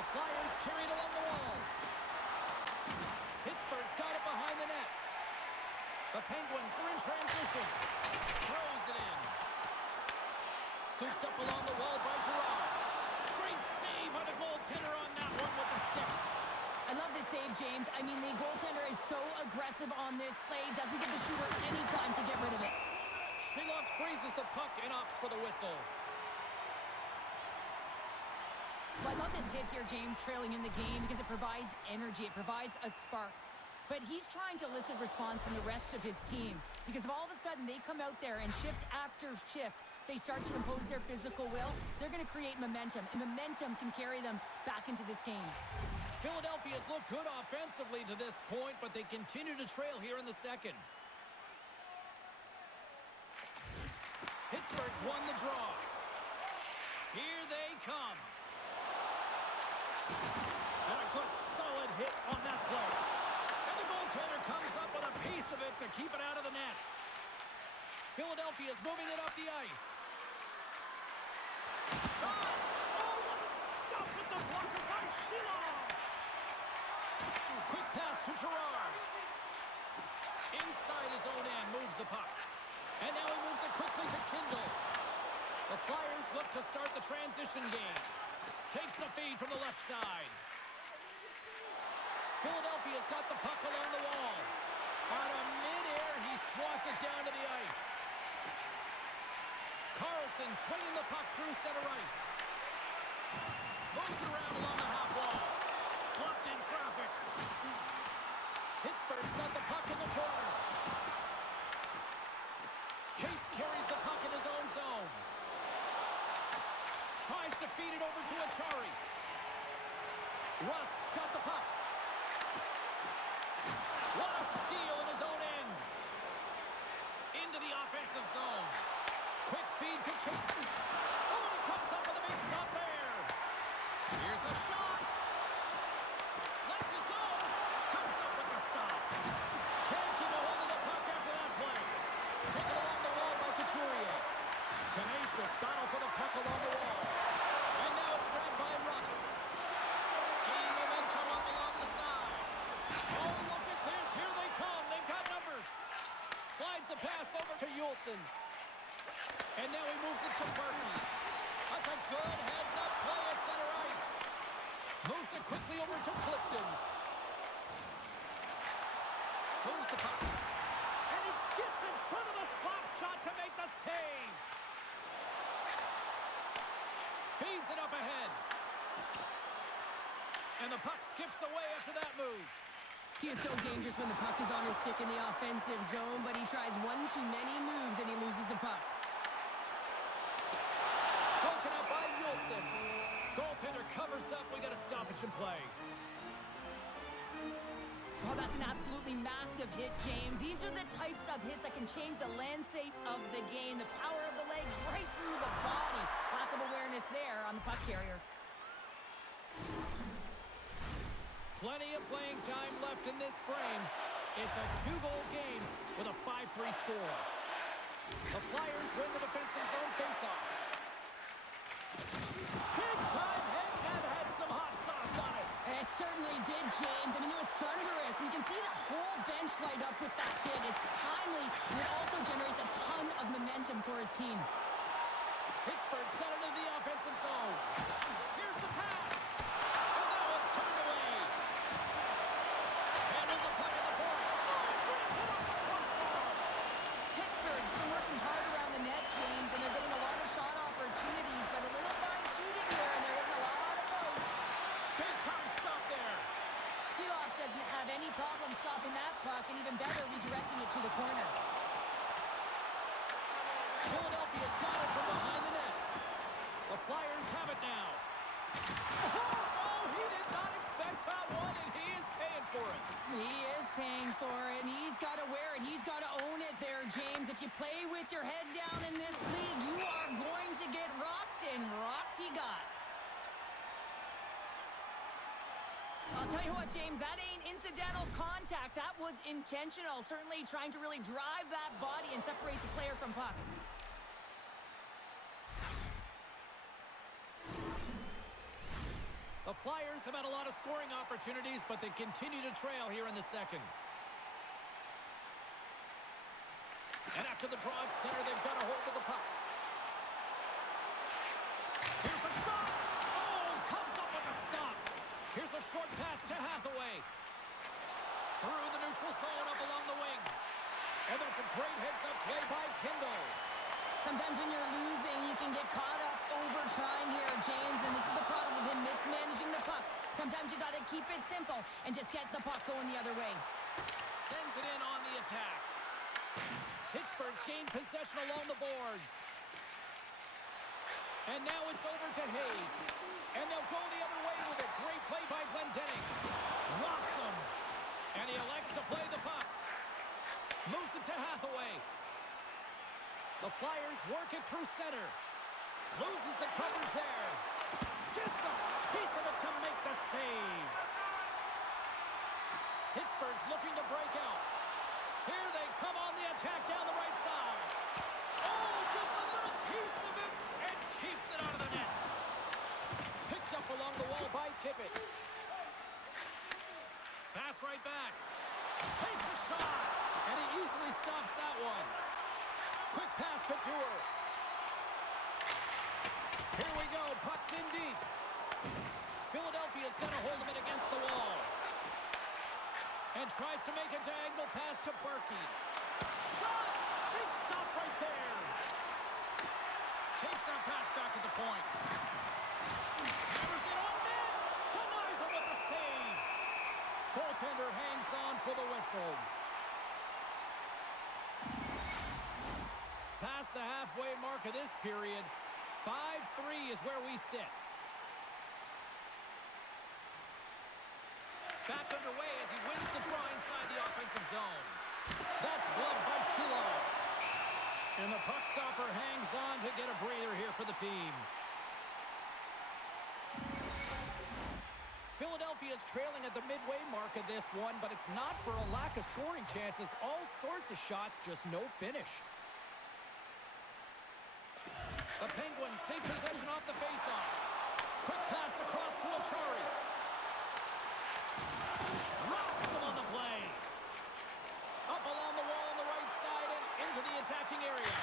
The Flyers carried along the wall. Pittsburgh's got it behind the net. The Penguins are in transition. Throws it in. Scooped up along the wall by Girard. Great save by the goaltender on that one with the stick. I love this save, James. I mean, the goaltender is so aggressive on this play. Doesn't give the shooter any time to get rid of it. Shilovs freezes the puck and opts for the whistle. Well, I love this hit here, James, trailing in the game because it provides energy. It provides a spark. But he's trying to elicit response from the rest of his team because if all of a sudden they come out there and shift after shift, they start to impose their physical will, they're going to create momentum, and momentum can carry them back into this game. Philadelphia's looked good offensively to this point, but they continue to trail here in the second. Pittsburgh's won the draw. Here they come. And a good solid hit on that play. And the goaltender comes up with a piece of it to keep it out of the net. Philadelphia's moving it up the ice. Shot! Oh, what a stop with the blocker by Shilovs! Quick pass to Girard. Inside his own end, moves the puck. And now he moves it quickly to Kindle. The Flyers look to start the transition game. Takes the feed from the left side. Philadelphia's got the puck along the wall. Out of midair, he swats it down to the ice. Carlson swinging the puck through center ice. Moves it around along the half wall. Blocked in traffic. Pittsburgh's got the puck in the corner. Cates carries the puck in his own zone. Tries to feed it over to Achari. Rust's got the puck. What a steal in his own end. Into the offensive zone. Quick feed to Cates. Oh, and he comes up with a big stop there. Here's a shot. Lets it go. Comes up with the stop. Can't keep a hold of the puck after that play. Taken along the wall by Couturier. Tenacious battle for the puck along the wall. And now it's grabbed by Rust. Gaining momentum up along the side. Oh, look at this. Here they come. They've got numbers. Slides the pass over to Yulson. And now he moves it to Berkey. That's a good heads-up play at center ice. Moves it quickly over to Clifton. Moves the puck. And he gets in front of the slap shot to make the save. Feeds it up ahead. And the puck skips away after that move. He is so dangerous when the puck is on his stick in the offensive zone, but he tries one too many moves and he loses the puck. Broken up by Yulson. Goaltender covers up. We got a stoppage in play. Oh, that's an absolutely massive hit, James. These are the types of hits that can change the landscape of the game. The power of the legs right through the body. Lack of awareness there on the puck carrier. Plenty of playing time left in this frame. It's a 2-goal game with a 5-3 score. The Flyers win the defensive zone faceoff. Big time hit and had some hot sauce on it. It certainly did, James. I mean, it was thunderous. And you can see the whole bench light up with that hit. It's timely, and it also generates a ton of momentum for his team. Pittsburgh's got into the offensive zone. Here's the pass. And now it's turned away. And there's a puck at the point. Oh, it brings it off the crossbar. Pittsburgh's been working hard around the net, James, and they're getting a lot of shot opportunities, but a little fine shooting here, and they're getting a lot of posts. Big time stop there. Silas doesn't have any problem stopping that puck, and even better, redirecting it to the corner. Philadelphia's got it from behind the net. The Flyers have it now. Oh, he did not expect that one, and he is paying for it. He is paying for it, and he's got to wear it. He's got to own it there, James. If you play with your head down in this league, you are going to get rocked, and rocked he got. I'll tell you what, James, that ain't incidental contact. That was intentional, certainly trying to really drive that body and separate the player from puck. The Flyers have had a lot of scoring opportunities, but they continue to trail here in the second. And after the draw at center, they've got a hold of the puck. Here's a shot. Oh, comes up with a stop. Here's a short pass to Hathaway. Through the neutral zone up along the wing. And that's a great heads-up play by Kindle. Sometimes when you're losing, you can get caught up over trying here, James, and this is a product of him mismanaging the puck. Sometimes you got to keep it simple and just get the puck going the other way. Sends it in on the attack. Pittsburgh's gained possession along the boards. And now it's over to Hayes. And they'll go the other way with it. Great play by Glendening. Rocks him. And he elects to play the puck. Moves it to Hathaway. The Flyers work it through center. Loses the coverage there. Gets a piece of it to make the save. Pittsburgh's looking to break out. Here they come on the attack down the right side. Oh, gets a little piece of it and keeps it out of the net. Picked up along the wall by Tippett. Pass right back. Takes a shot. And he easily stops that one. Quick pass to Dewar. Here we go. Puck's in deep. Philadelphia's got a hold of it against the wall. And tries to make a diagonal pass to Berkey. Shot! Big stop right there. Takes that pass back at the point. Hammers it on net. Denies him with the save. Goaltender hangs on for the whistle. Past the halfway mark of this period, 5-3 is where we sit. Back underway as he wins the draw inside the offensive zone. That's gloved by Shilovs. And the puck stopper hangs on to get a breather here for the team. Philadelphia's trailing at the midway mark of this one, but it's not for a lack of scoring chances. All sorts of shots, just no finish. The Penguins take possession off the faceoff. Quick pass across to Achari. Rocks him on the play. Up along the wall on the right side and into the attacking area.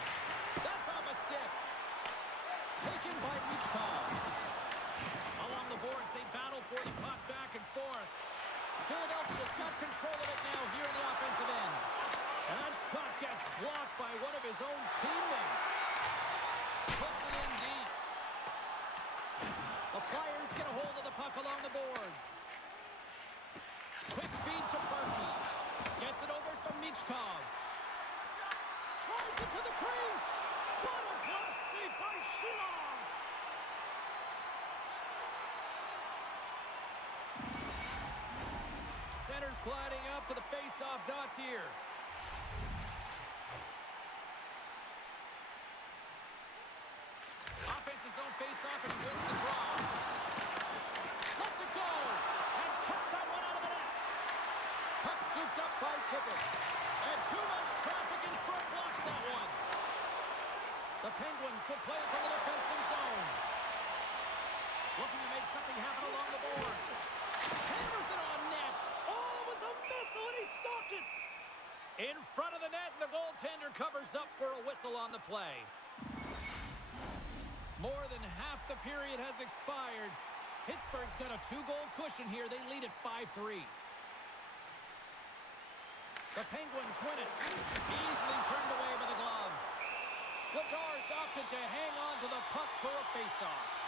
That's off a stick. Taken by Michkov. Along the boards, they battle for the puck back and forth. Philadelphia's got control of it now here in the offensive end. And that shot gets blocked by one of his own teammates. Puts it in deep. The Flyers get a hold of the puck along the boards. Quick feed to Berkey. Gets it over to Michkov. Drives it to the crease. What a close save by Shilovs. Runners gliding up to the face-off dots here. Offense's own face-off and wins the draw. Lets it go. And kept that one out of the net. Puck scooped up by Tippett. And too much traffic in front blocks that one. The Penguins will play it from the defensive zone. Looking to make something happen along the boards. Hammers it on net. Oh, it was a missile, and he stopped it. In front of the net, and the goaltender covers up for a whistle on the play. More than half the period has expired. Pittsburgh's got a 2-goal cushion here. They lead at 5-3. The Penguins win it. Easily turned away by the glove. Godar's opted to hang on to the puck for a face-off.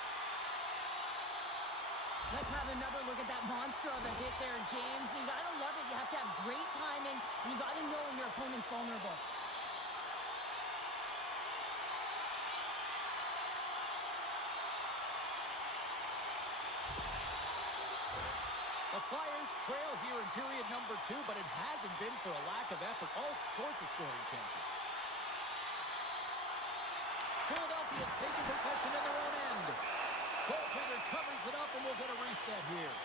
Let's have another look at that monster of a hit there, James. You gotta love it. You have to have great timing, and you gotta know when your opponent's vulnerable. The Flyers trail here in period number 2, but it hasn't been for a lack of effort. All sorts of scoring chances. Philadelphia's taking possession in their own end. Goaltender covers it up, and we'll get a reset here.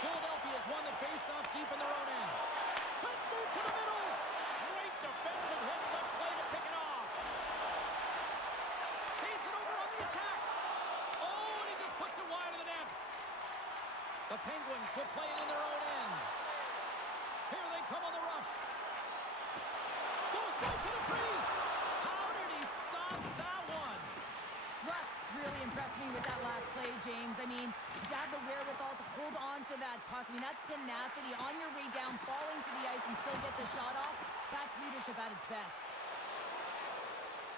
Philadelphia's won the face-off deep in their own end. Let's move to the middle. Great defensive hits up play to pick it off. Feeds it over on the attack. Oh, and he just puts it wide of the net. The Penguins will play it in their own end. Here they come on the rush. Goes right to the crease. How did he stop that one? Rust's really impressed me with that last play, James. I mean, you have the wherewithal to hold on to that puck. I mean, that's tenacity on your way down, falling to the ice and still get the shot off. That's leadership at its best.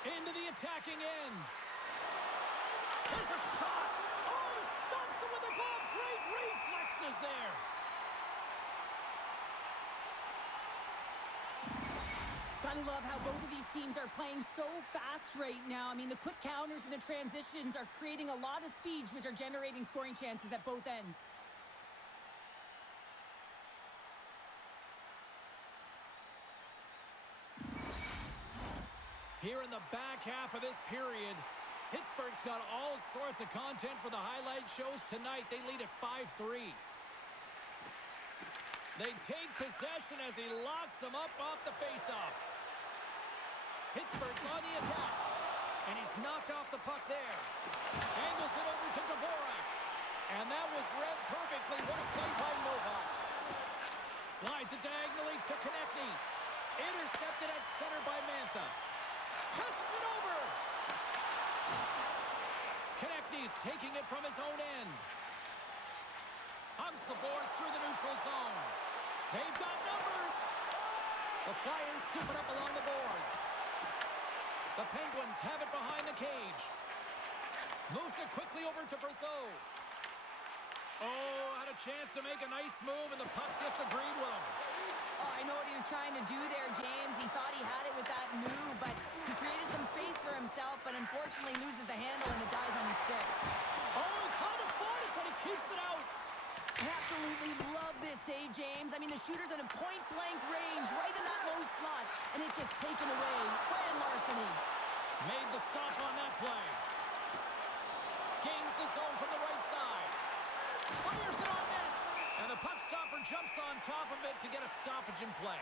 Into the attacking end. There's a shot. Oh, he stops him with the glove. Great reflexes there. Gotta love how both of these teams are playing so fast right now. I mean, the quick counters and the transitions are creating a lot of speeds, which are generating scoring chances at both ends. Here in the back half of this period, Pittsburgh's got all sorts of content for the highlight shows tonight. They lead at 5-3. They take possession as he locks them up off the faceoff. Pittsburgh's on the attack, and he's knocked off the puck there. Angles it over to Dvorak, and that was read perfectly. What a play by Novak. Slides it diagonally to Konechny. Intercepted at center by Mantha. Passes it over. Konechny's taking it from his own end. Hunts the boards through the neutral zone. They've got numbers. The Flyers scoop it up along the boards. The Penguins have it behind the cage. Moves it quickly over to Brazeau. Oh, had a chance to make a nice move, and the puck disagreed with him. Oh, I know what he was trying to do there, James. He thought he had it with that move, but he created some space for himself, but unfortunately loses the handle, and it dies on his stick. Oh, he kind of fought it, but he keeps it out. Absolutely love this, James. I mean, the shooter's in a point-blank range, right in that low slot, and it's just taken away. Fran Larceny. Made the stop on that play. Gains the zone from the right side. Fires it on net. And the puck stopper jumps on top of it to get a stoppage in play.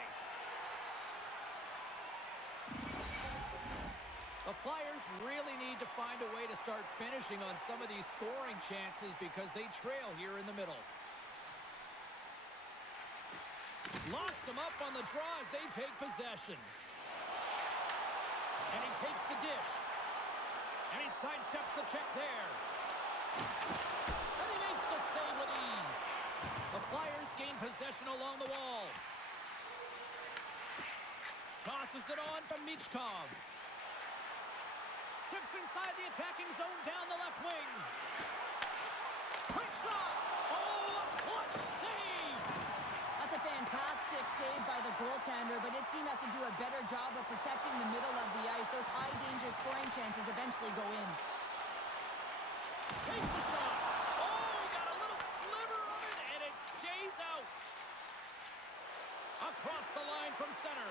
The Flyers really need to find a way to start finishing on some of these scoring chances because they trail here in the middle. Locks them up on the draw as they take possession. And he takes the dish. And he sidesteps the check there. And he makes the save with ease. The Flyers gain possession along the wall. Tosses it on to Michkov. Steps inside the attacking zone down the left wing. Quick shot. Oh, a clutch save. That's a fantastic left-hander, but his team has to do a better job of protecting the middle of the ice. Those high-danger scoring chances eventually go in. Takes a shot. Oh, he got a little sliver of it, and it stays out. Across the line from center.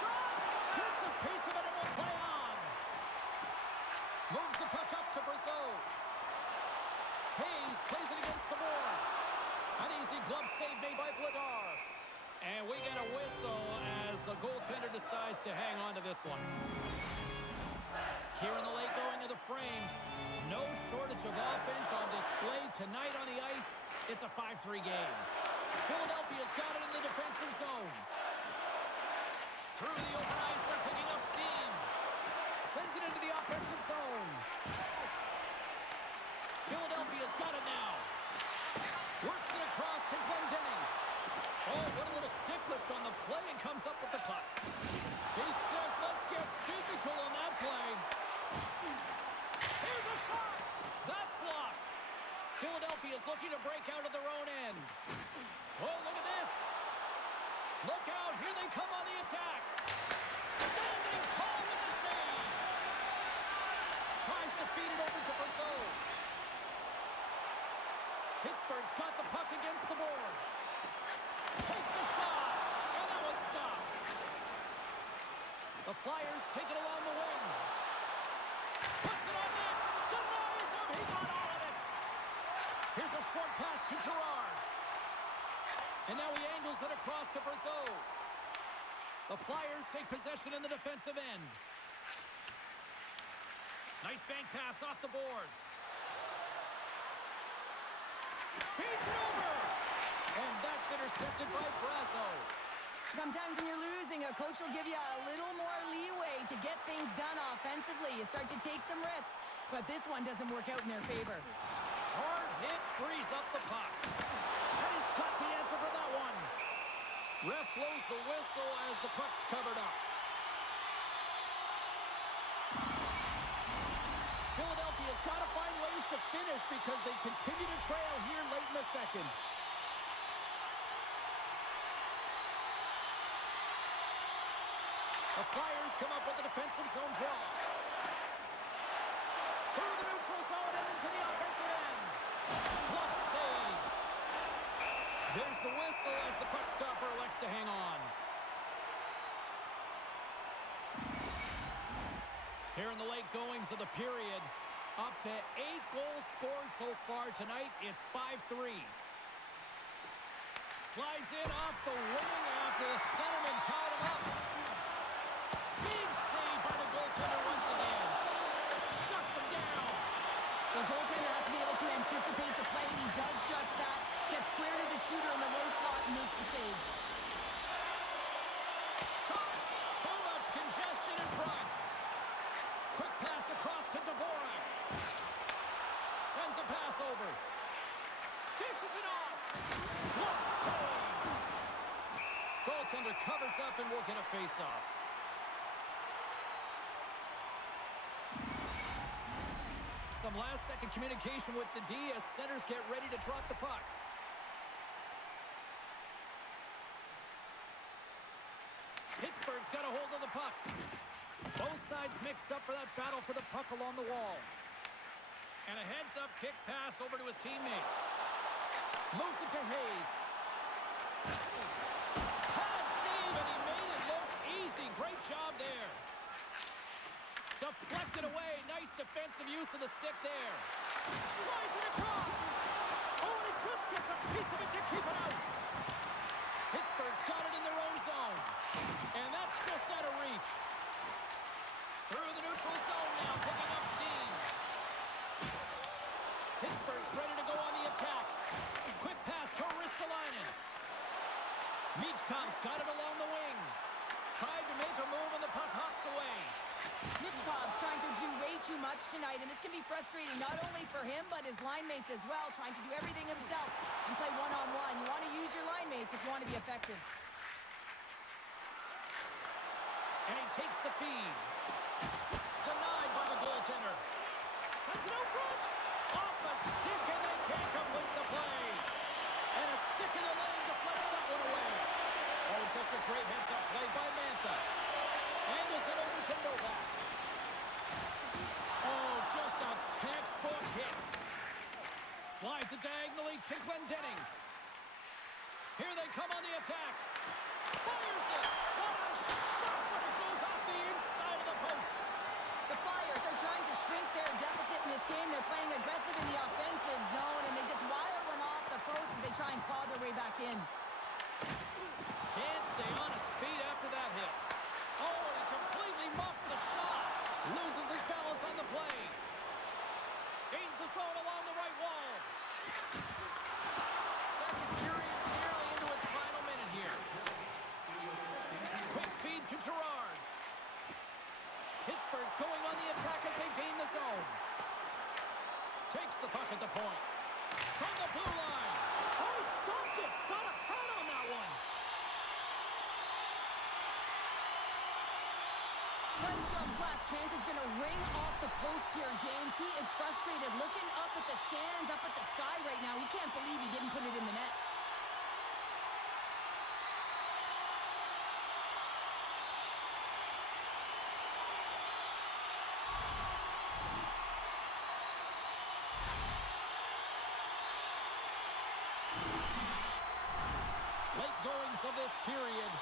Shot! Gets a piece of it and will play on. Moves the puck up to Brazeau. Hayes plays it against the boards. An easy glove save made by Vladar. And we get a whistle as the goaltender decides to hang on to this one. Here in the late going to the frame. No shortage of offense on display tonight on the ice. It's a 5-3 game. Philadelphia's got it in the defensive zone. Through the open ice, they're picking up steam. Sends it into the offensive zone. Philadelphia's got it now. Works it across to Glendening. Oh, what a little stick lift on the play and comes up with the puck. He says, let's get physical on that play. Here's a shot. That's blocked. Philadelphia's looking to break out of their own end. Oh, look at this. Look out. Here they come on the attack. Standing tall with the save. Tries to feed it over to Brazeau. Pittsburgh's got the puck against the boards. Takes a shot, and that one's stopped. The Flyers take it along the wing. Puts it on net. Denies him. He got all of it. Here's a short pass to Girard. And now he angles it across to Brazeau. The Flyers take possession in the defensive end. Nice bank pass off the boards. Feeds it over. And that's intercepted by Brazeau. Sometimes when you're losing, a coach will give you a little more leeway to get things done offensively. You start to take some risks, but this one doesn't work out in their favor. Hard hit frees up the puck. And he's got the answer for that one. Ref blows the whistle as the puck's covered up. Philadelphia's got to find ways to finish because they continue to trail here late in the second. The Flyers come up with a defensive zone draw. Through the neutral zone and into the offensive end. Glove save. There's the whistle as the puck stopper elects to hang on. Here in the late goings of the period, up to 8 goals scored so far tonight. It's 5-3. Slides in off the wing after the centerman tied him up. Big save by the goaltender once again. Shuts him down. The goaltender has to be able to anticipate the play, and he does just that. Gets square to the shooter in the low slot and makes the save. Shot. Too much congestion in front. Quick pass across to Dvorak. Sends a pass over. Dishes it off. Glove save. Goaltender covers up and will get a face-off. Some last-second communication with the D as centers get ready to drop the puck. Pittsburgh's got a hold of the puck. Both sides mixed up for that battle for the puck along the wall. And a heads-up kick pass over to his teammate. Moves it to Hayes. Pad save, and he made it look easy. Great job there. Deflected away. Nice defensive use of the stick there. Slides it across. Oh, and it just gets a piece of it to keep it out. Pittsburgh's got it in their own zone. And that's just out of reach. Through the neutral zone now, picking up steam. Pittsburgh's ready to go on the attack. Quick pass to Ristolainen. Michkov's got it along the wing. Tried to make a move and the puck hops away. Michkov's trying to do way too much tonight, and this can be frustrating not only for him, but his line mates as well, trying to do everything himself and play one-on-one. You want to use your line mates if you want to be effective. And he takes the feed. Denied by the goaltender. Sends it out front. Off a stick, and they can't complete the play. And a stick in the lane deflects that one away. Oh, just a great heads-up play by Mantha. Angles it over to Novak. Oh, just a textbook hit. Slides it diagonally to Glendening. Here they come on the attack. Fires it. What a shot when it goes off the inside of the post. The Flyers are trying to shrink their deficit in this game. They're playing aggressive in the offensive zone, and they just wire one off the post as they try and claw their way back in. Can't stay on his feet after that hit. Oh, and he completely muffs the shot. Loses his balance on the play. Gains the zone along the right wall. Second period nearly into its final minute here. Quick feed to Gerard. Pittsburgh's going on the attack as they gain the zone. Takes the puck at the point. From the blue line. Oh, stopped it. Got a head on that one. Lundstrom's last chance is going to ring off the post here, James. He is frustrated, looking up at the stands, up at the sky right now. He can't believe he didn't put it in the net. Late goings of this period.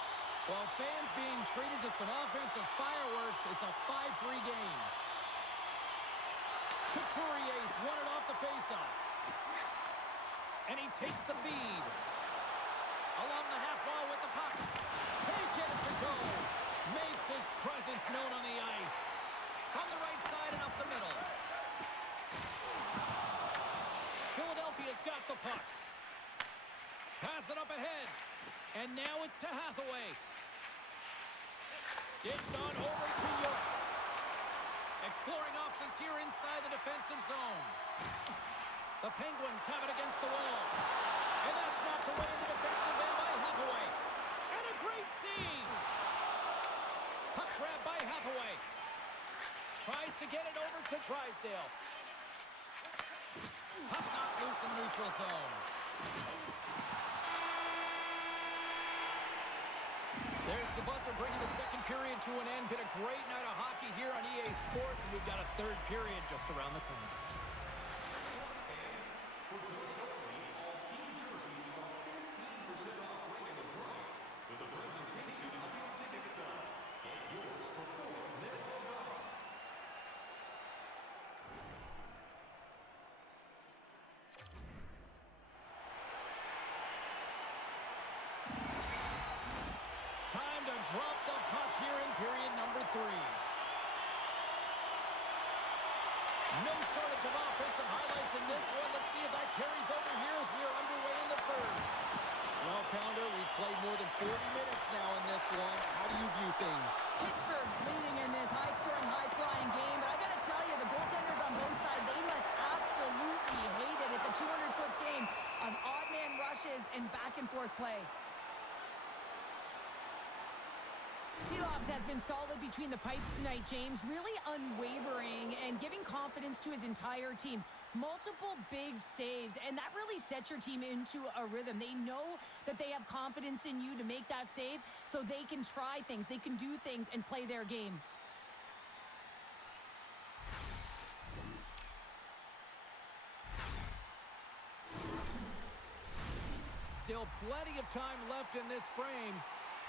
While fans being treated to some offensive fireworks, it's a 5-3 game. Couturier's won it off the faceoff. And he takes the feed. Along the half wall with the puck. Can't get it to go. Makes his presence known on the ice. From the right side and up the middle. Philadelphia's got the puck. Pass it up ahead. And now it's to Hathaway. Dished on over to York. Exploring options here inside the defensive zone. The Penguins have it against the wall. And that's knocked away in the defensive end by Hathaway. And a great save. Puck grab by Hathaway. Tries to get it over to Drysdale. Puck knocked loose in neutral zone. There's the buzzer bringing the second period to an end. Been a great night of hockey here on EA Sports, and we've got a third period just around the corner. Drop the puck here in period number 3. No shortage of offensive highlights in this one. Let's see if that carries over here as we are underway in the third. Well, Pounder, we've played more than 40 minutes now in this one. How do you view things? Pittsburgh's leading in this high-scoring, high-flying game, but I got to tell you, the goaltenders on both sides, they must absolutely hate it. It's a 200-foot game of odd-man rushes and back-and-forth play. Seeloffs has been solid between the pipes tonight, James. Really unwavering and giving confidence to his entire team. Multiple big saves, and that really sets your team into a rhythm. They know that they have confidence in you to make that save, so they can try things, they can do things, and play their game. Still plenty of time left in this frame.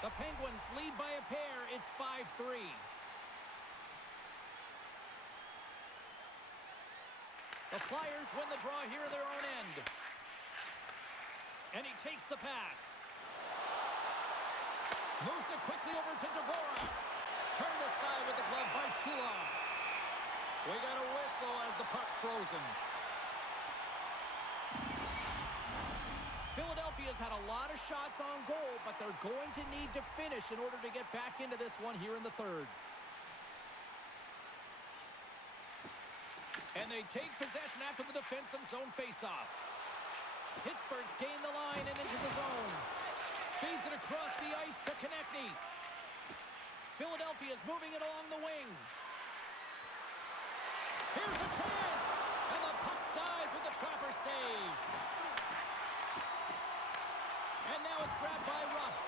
The Penguins lead by a pair. It's 5-3. The Flyers win the draw here at their own end. And he takes the pass. Moves it quickly over to Dvorak. Turned aside with the glove by Shilovs. We got a whistle as the puck's frozen. Philadelphia's had a lot of shots on goal, but they're going to need to finish in order to get back into this one here in the third. And they take possession after the defensive zone faceoff. Pittsburgh's gained the line and into the zone. Feeds it across the ice to Konechny. Philadelphia's moving it along the wing. Here's a chance! And the puck dies with the trapper save. And now it's grabbed by Rust.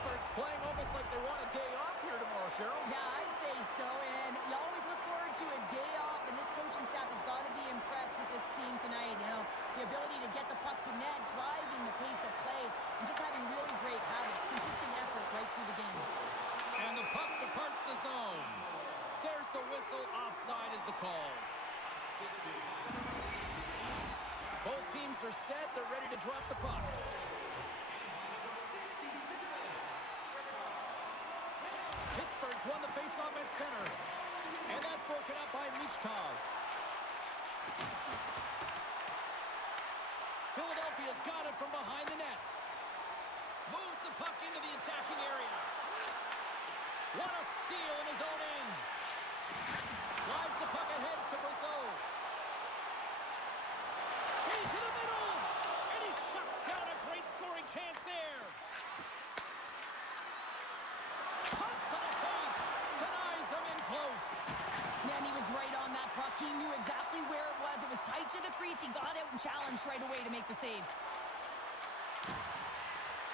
Pittsburgh's playing almost like they want a day off here tomorrow, Cheryl. Yeah, I'd say so, and you always look forward to a day off, and this coaching staff has got to be impressed with this team tonight. You know, the ability to get the puck to net, driving the pace of play, and just having really great habits, consistent effort right through the game. And the puck departs the zone. There's the whistle. Offside is the call. Both teams are set. They're ready to drop the puck. Pittsburgh's won the faceoff at center. And that's broken up by Michkov. Philadelphia's got it from behind the net. Moves the puck into the attacking area. What a steal in his own end. Slides the puck ahead to Brazeau. Into the middle. And he shuts down a great scoring chance there. Cuts to the paint. Denies him in close. Man, he was right on that puck. He knew exactly where it was. It was tight to the crease. He got out and challenged right away to make the save.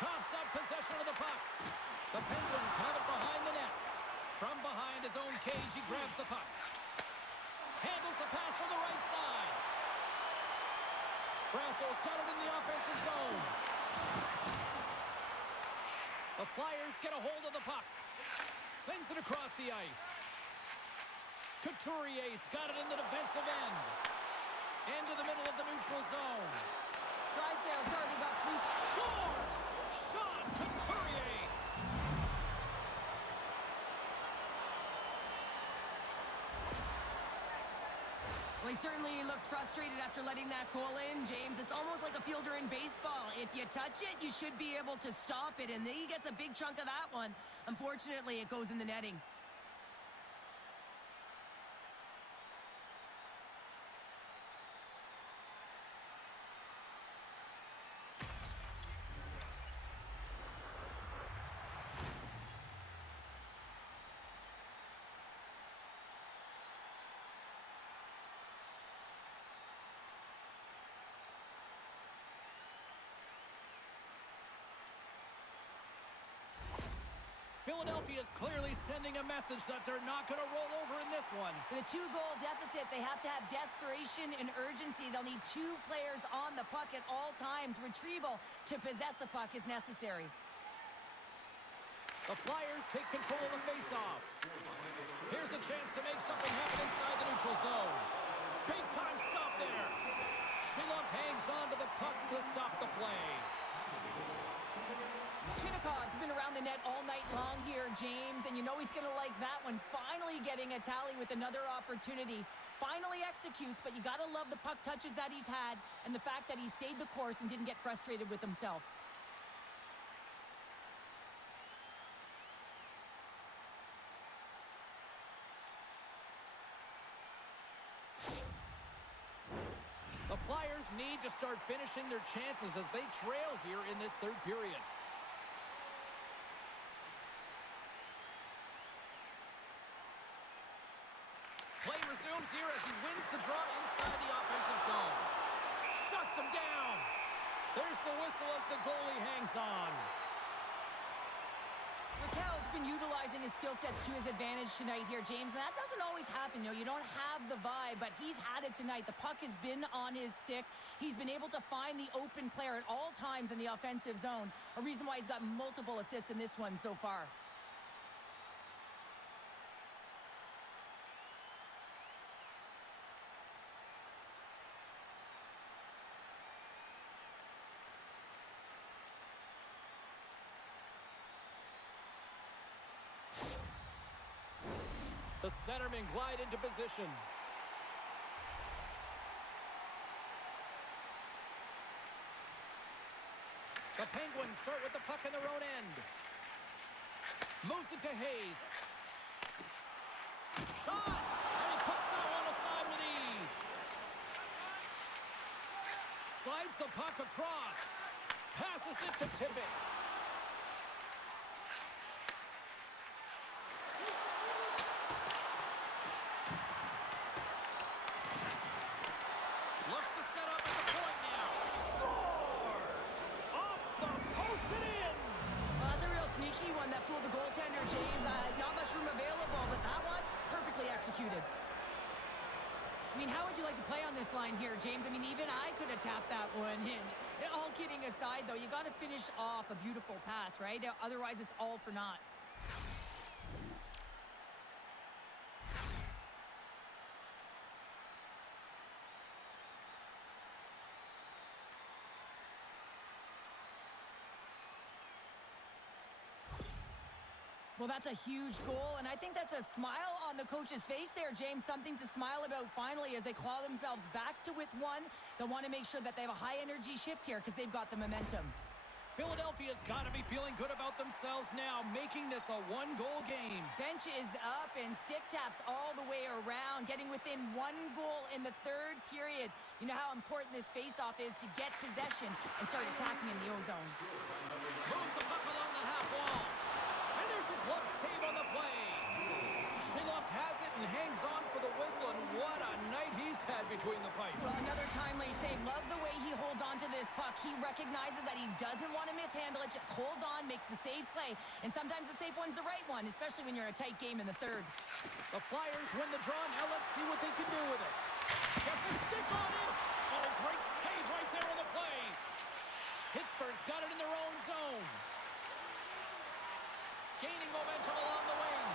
Coughs up possession of the puck. The Penguins have it behind the net. From behind his own cage, he grabs the puck. Handles the pass from the right side. Brasso's got it in the offensive zone. The Flyers get a hold of the puck. Sends it across the ice. Couturier's got it in the defensive end. Into the middle of the neutral zone. Drysdale's already got 3. Scores! Sean Couturier! Well, he certainly looks frustrated after letting that goal in, James. It's almost like a fielder in baseball. If you touch it, you should be able to stop it, and then he gets a big chunk of that one. Unfortunately, it goes in the netting. Philadelphia's clearly sending a message that they're not going to roll over in this one. With a 2-goal deficit, they have to have desperation and urgency. They'll need 2 players on the puck at all times. Retrieval to possess the puck is necessary. The Flyers take control of the faceoff. Here's a chance to make something happen inside the neutral zone. Big time stop there. Shilovs hangs on to the puck to stop the play. Chinnikov's been around the net all night long here, James, and you know he's going to like that one. Finally getting a tally with another opportunity. Finally executes, but you got to love the puck touches that he's had and the fact that he stayed the course and didn't get frustrated with himself. The Flyers need to start finishing their chances as they trail here in this third period. Play resumes here as he wins the draw inside the offensive zone. Shuts him down. There's the whistle as the goalie hangs on. Raquel's been utilizing his skill sets to his advantage tonight here, James, and that doesn't always happen. You know, you don't have the vibe, but he's had it tonight. The puck has been on his stick. He's been able to find the open player at all times in the offensive zone, a reason why he's got multiple assists in this one so far. The centermen glide into position. The Penguins start with the puck in their own end. Moves it to Hayes. Shot! And he puts that one aside with ease. Slides the puck across. Passes it to Tippett. Looks to set up at the point now. Scores! Off the post and in! Well, that's a real sneaky executed. I mean, how would you like to play on this line here, James? I mean, even I could have tapped that one in. All kidding aside, though, you got to finish off a beautiful pass, right? Otherwise, it's all for naught. Well, that's a huge goal, and I think that's a smile on the coach's face there, James. Something to smile about finally as they claw themselves back to with one. They'll want to make sure that they have a high-energy shift here because they've got the momentum. Philadelphia's got to be feeling good about themselves now, making this a one-goal game. Bench is up and stick taps all the way around, getting within 1 goal in the third period. You know how important this face-off is to get possession and start attacking in the O-zone. Moves the puck along the half wall. And there's a glove save on the play. Shilovs has it and hangs on for the whistle, and what a night he's had between the pipes. Well, another timely save. Love the way he holds on to this puck. He recognizes that he doesn't want to mishandle it, just holds on, makes the safe play, and sometimes the safe one's the right one, especially when you're in a tight game in the third. The Flyers win the draw. Now let's see what they can do with it. Gets a stick on it. Oh, great save right there on the play. Pittsburgh's got it in their own zone. Gaining momentum along the wing.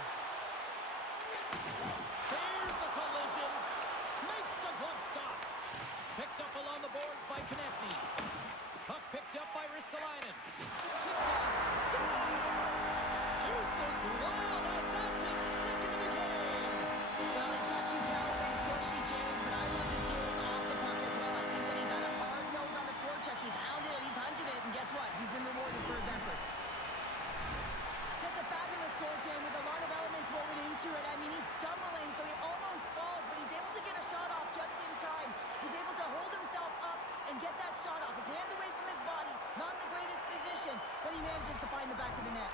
There's the collision. Makes the glove stop. Picked up along the boards by Konechny. Puck picked up by Ristolainen. Scores! Deuces wild as that's his second of the game. Well, he's got 2 talents on the score sheet, James, but I love his game off the puck as well. I think that he's had a hard nose on the forecheck. He's hounded it, he's hunted it, and guess what? He's been rewarded for his efforts. Just a fabulous goal, James, with a lot of elements woven into it. I mean, he's stumbling, so he almost falls, but he's able to get a shot off just in time. He's able to hold himself up and get that shot off. His hands away from his body, not the greatest position, but he manages to find the back of the net.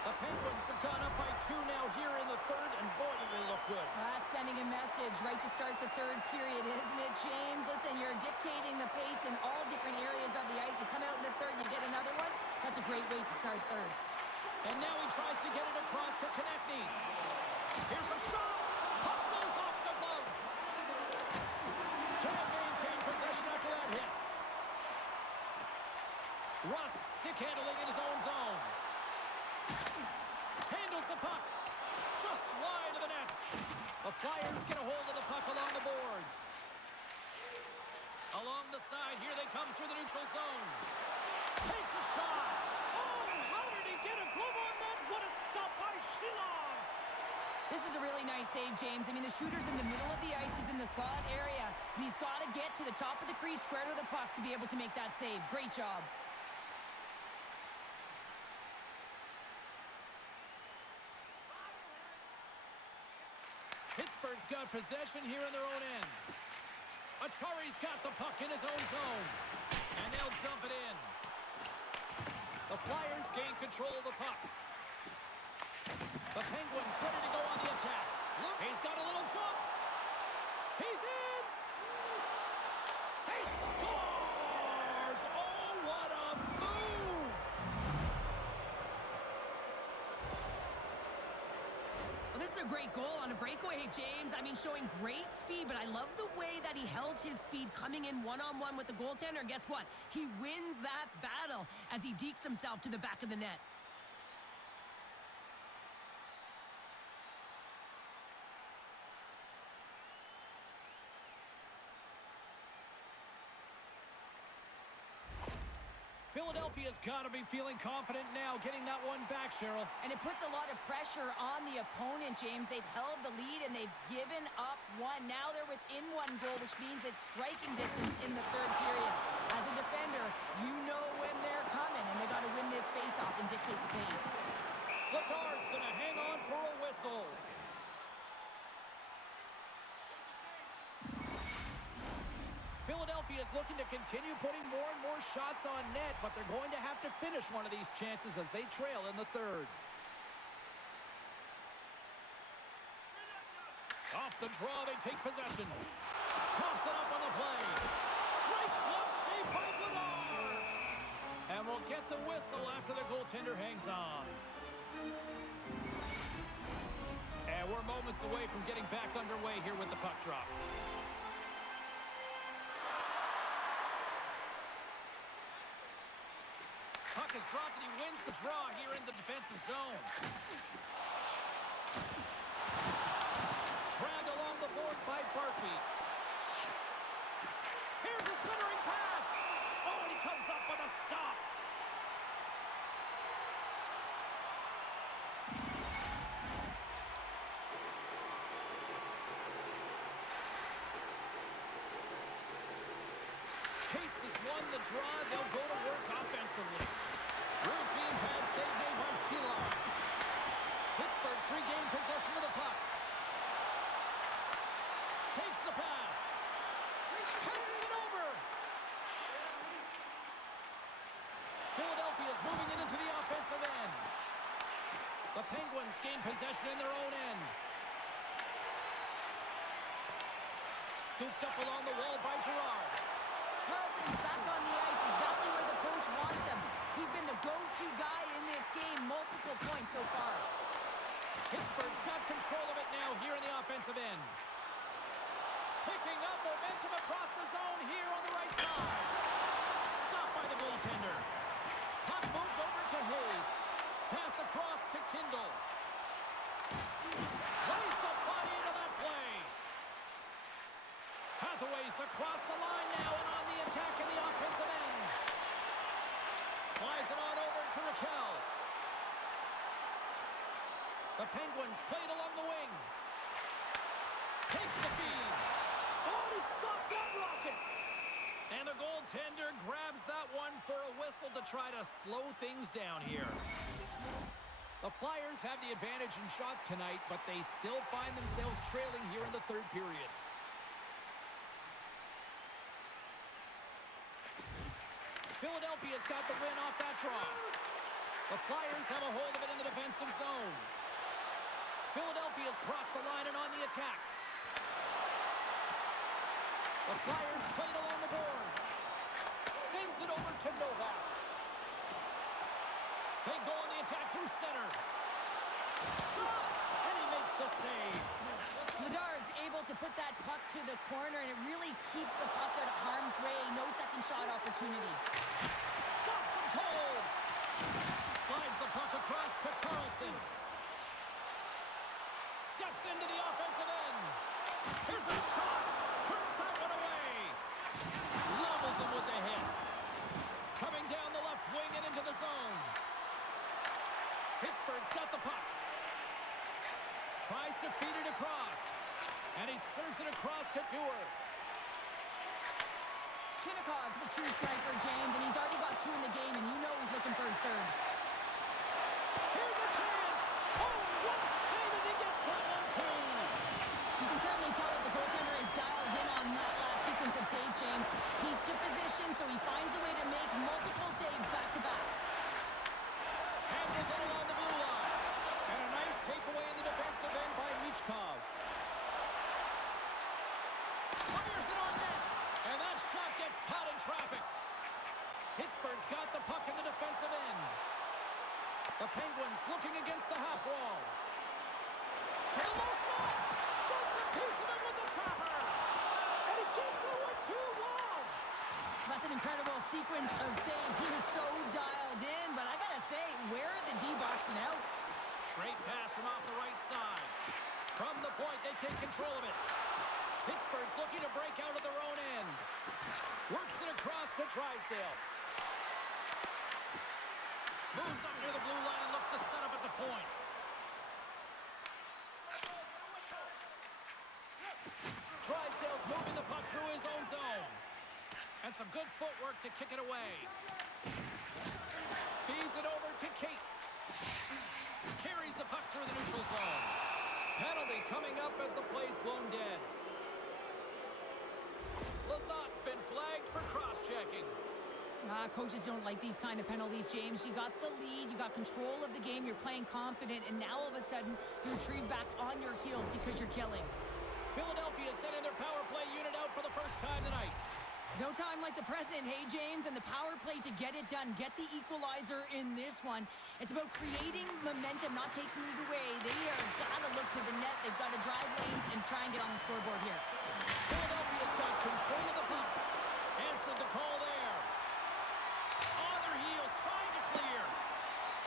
The Penguins have gone up by 2 now here in the third, and boy, do they look good. That's sending a message right to start the third period, isn't it, James? Listen, you're dictating the pace in all different areas of the ice. You come out in the third, you get another one. That's a great way to start third. And now he tries to get it across to Konechny. Here's a shot. Puck goes off the glove. Can't maintain possession after that hit. Rust stick handling in his own zone. Handles the puck. Just wide of the net. The Flyers get a hold of the puck along the boards. Along the side, here they come through the neutral zone. Takes a shot. Oh, how did he get a glove on that? What a stop by Shilovs. This is a really nice save, James. I mean, the shooter's in the middle of the ice. He's in the slot area, and he's got to get to the top of the crease, square to the puck, to be able to make that save. Great job. Pittsburgh's got possession here in their own end. Achari's got the puck in his own zone. And they'll dump it in. The Flyers gain control of the puck. The Penguins ready to go on the attack. Look, he's got a little jump. He's in. He scores! Oh, what a move! Well, this is a great goal on a breakaway, James. I mean, showing great speed, but I love the way that he held his speed coming in one-on-one with the goaltender. And guess what? He wins that battle as he dekes himself to the back of the net. Philadelphia's got to be feeling confident now, getting that one back, Cheryl. And it puts a lot of pressure on the opponent, James. They've held the lead, and they've given up one. Now they're within 1 goal, which means it's striking distance in the third period. As a defender, you know when they're coming, and they got to win this faceoff and dictate the pace. Lagarde's going to hang on for a whistle. Philadelphia is looking to continue putting more and more shots on net, but they're going to have to finish one of these chances as they trail in the third. Off the draw, they take possession. Coughs it up on the play. Great glove save by Vladar. And we'll get the whistle after the goaltender hangs on. And we're moments away from getting back underway here with the puck drop. Puck is dropped and he wins the draw here in the defensive zone. Grabbed along the boards by Barkey. Here's a centering pass. Oh, and he comes up with a stop. Cates has won the draw. They'll go to work offensively. Routine pass save made by Shields. Pittsburgh's regained possession of the puck. Takes the pass. Passes it over. Philadelphia's moving it into the offensive end. The Penguins gain possession in their own end. Scooped up along the wall by Girard. Cousins back on the ice, exactly where the coach wants him. He's been the go-to guy in this game, multiple points so far. Pittsburgh's got control of it now here in the offensive end. Picking up momentum across the zone here on the right side. Stopped by the goaltender. Puck moved over to Hayes. Pass across to Kindle. Lays the body into that play. Hathaway's across the line now and on the attack in the offensive end. Slides it on over to Raquel. The Penguins played along the wing. Takes the feed. Oh, he stopped that rocket. And the goaltender grabs that one for a whistle to try to slow things down here. The Flyers have the advantage in shots tonight, but they still find themselves trailing here in the third period. Philadelphia's got the win off that draw. The Flyers have a hold of it in the defensive zone. Philadelphia's crossed the line and on the attack. The Flyers played along the boards. Sends it over to Novak. They go on the attack through center. Shot! And he makes the save. Vladar is able to put that puck to the corner, and it really keeps the puck out of harm's way. No second shot opportunity. Stops him cold. Slides the puck across to Carlson. Steps into the offensive end. Here's a shot. Turns that one away. Levels him with the hit. Coming down the left wing and into the zone. Pittsburgh's got the puck. Tries to feed it across. And he serves it across to Dewar. Chinnikov's a true sniper, James, and he's already got 2 in the game, and you know he's looking for his third. Here's a chance. Oh, what a save as he gets that one, too. You can certainly tell that the goaltender is dialed in on that last sequence of saves, James. He's to position, so he finds a way to make multiple saves back-to-back. Handles it along the blue line. And a nice takeaway in the defensive end by Michkov. Fires it on net. And that shot gets caught in traffic. Pittsburgh's got the puck in the defensive end. The Penguins looking against the half wall. To the low slot. Gets a piece of it with the trapper. And he gets it with 2 long. That's an incredible sequence of saves. He is so dialed in, but I gotta say, where are the D-boxing out? Great pass from off the right side. From the point, they take control of it. Pittsburgh's looking to break out of their own end. Works it across to Drysdale. Moves up near the blue line and looks to set up at the point. Drysdale's moving the puck through his own zone. And some good footwork to kick it away. Feeds it over to Cates. Carries the puck through the neutral zone. Penalty coming up as the play's blown dead. Lazat's been flagged for cross-checking. Coaches don't like these kind of penalties, James. You got the lead, you got control of the game, you're playing confident, and now all of a sudden, you retrieve back on your heels because you're killing. Philadelphia sending their power play unit out out for the first time tonight. No time like the present, hey, James, and the power play to get it done. Get the equalizer in this one. It's about creating momentum, not taking it away. They are got to look to the net. They've got to drive lanes and try and get on the scoreboard here. Philadelphia's got control of the puck. Answered the call there. On their heels, trying to clear.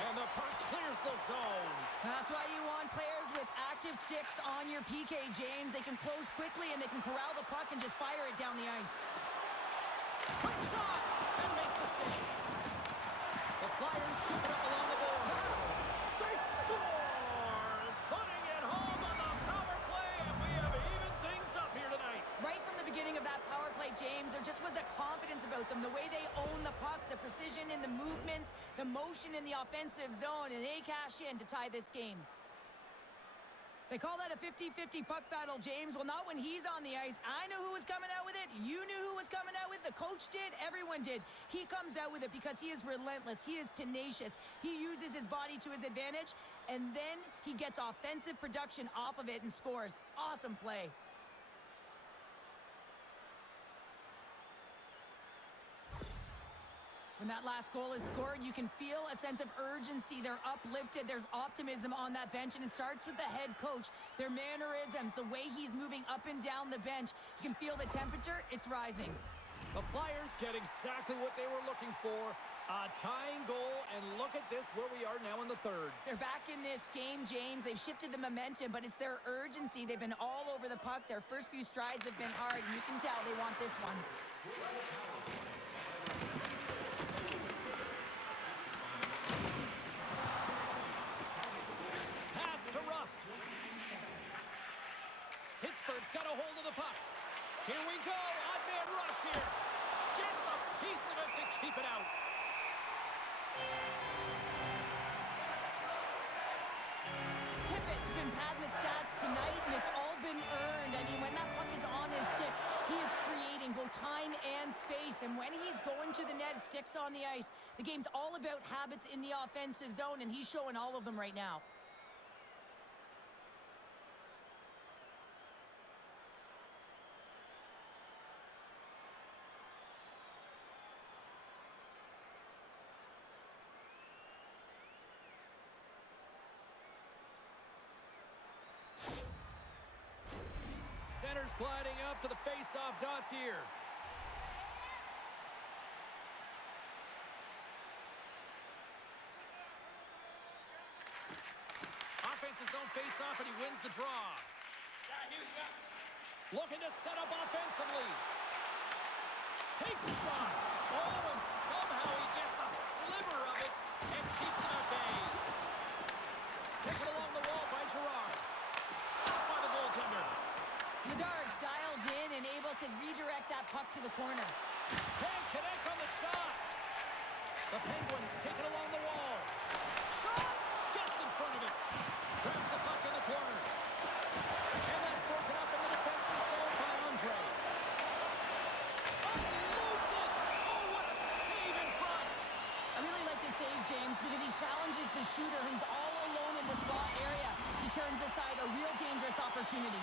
And the puck clears the zone. That's why you want players with active sticks on your PK, James. They can close quickly and they can corral the puck and just fire it down the ice. Quick shot, and makes the save. The Flyers scoop it up along the boards. They score! Putting it home on the power play, and we have evened things up here tonight. Right from the beginning of that power play, James, there just was a confidence about them. The way they own the puck, the precision in the movements, the motion in the offensive zone, and they cash in to tie this game. They call that a 50-50 puck battle, James. Well, not when he's on the ice. I knew who was coming out with it. You knew who was coming out with it. The coach did. Everyone did. He comes out with it because he is relentless. He is tenacious. He uses his body to his advantage, and then he gets offensive production off of it and scores. Awesome play. When that last goal is scored, you can feel a sense of urgency. They're uplifted. There's optimism on that bench, and it starts with the head coach. Their mannerisms, the way he's moving up and down the bench. You can feel the temperature. It's rising. The Flyers get exactly what they were looking for. A tying goal, and look at this, where we are now in the third. They're back in this game, James. They've shifted the momentum, but it's their urgency. They've been all over the puck. Their first few strides have been hard, and you can tell they want this one. Pittsburgh's got a hold of the puck. Here we go. Odd man rush here. Gets a piece of it to keep it out. Tippett's been padding the stats tonight, and it's all been earned. I mean, when that puck is on his stick, he is creating both time and space. And when he's going to the net, sticks on the ice, the game's all about habits in the offensive zone, and he's showing all of them right now. Center's gliding up to the face-off dots here. Offensive zone face-off, and he wins the draw. Looking to set up offensively. Takes a shot. Oh, and somehow he gets a sliver of it and keeps it at bay. Taken along the wall by Gerard. Stopped by the goaltender. Ladar's dialed in and able to redirect that puck to the corner. Can't connect on the shot. The Penguins take it along the wall. Shot! Gets in front of it. Grabs the puck in the corner. And that's broken up in the defensive zone by Andre. Unloads it! Oh, what a save in front! I really like this save, James, because he challenges the shooter who's all alone in the slot area. He turns aside a real dangerous opportunity.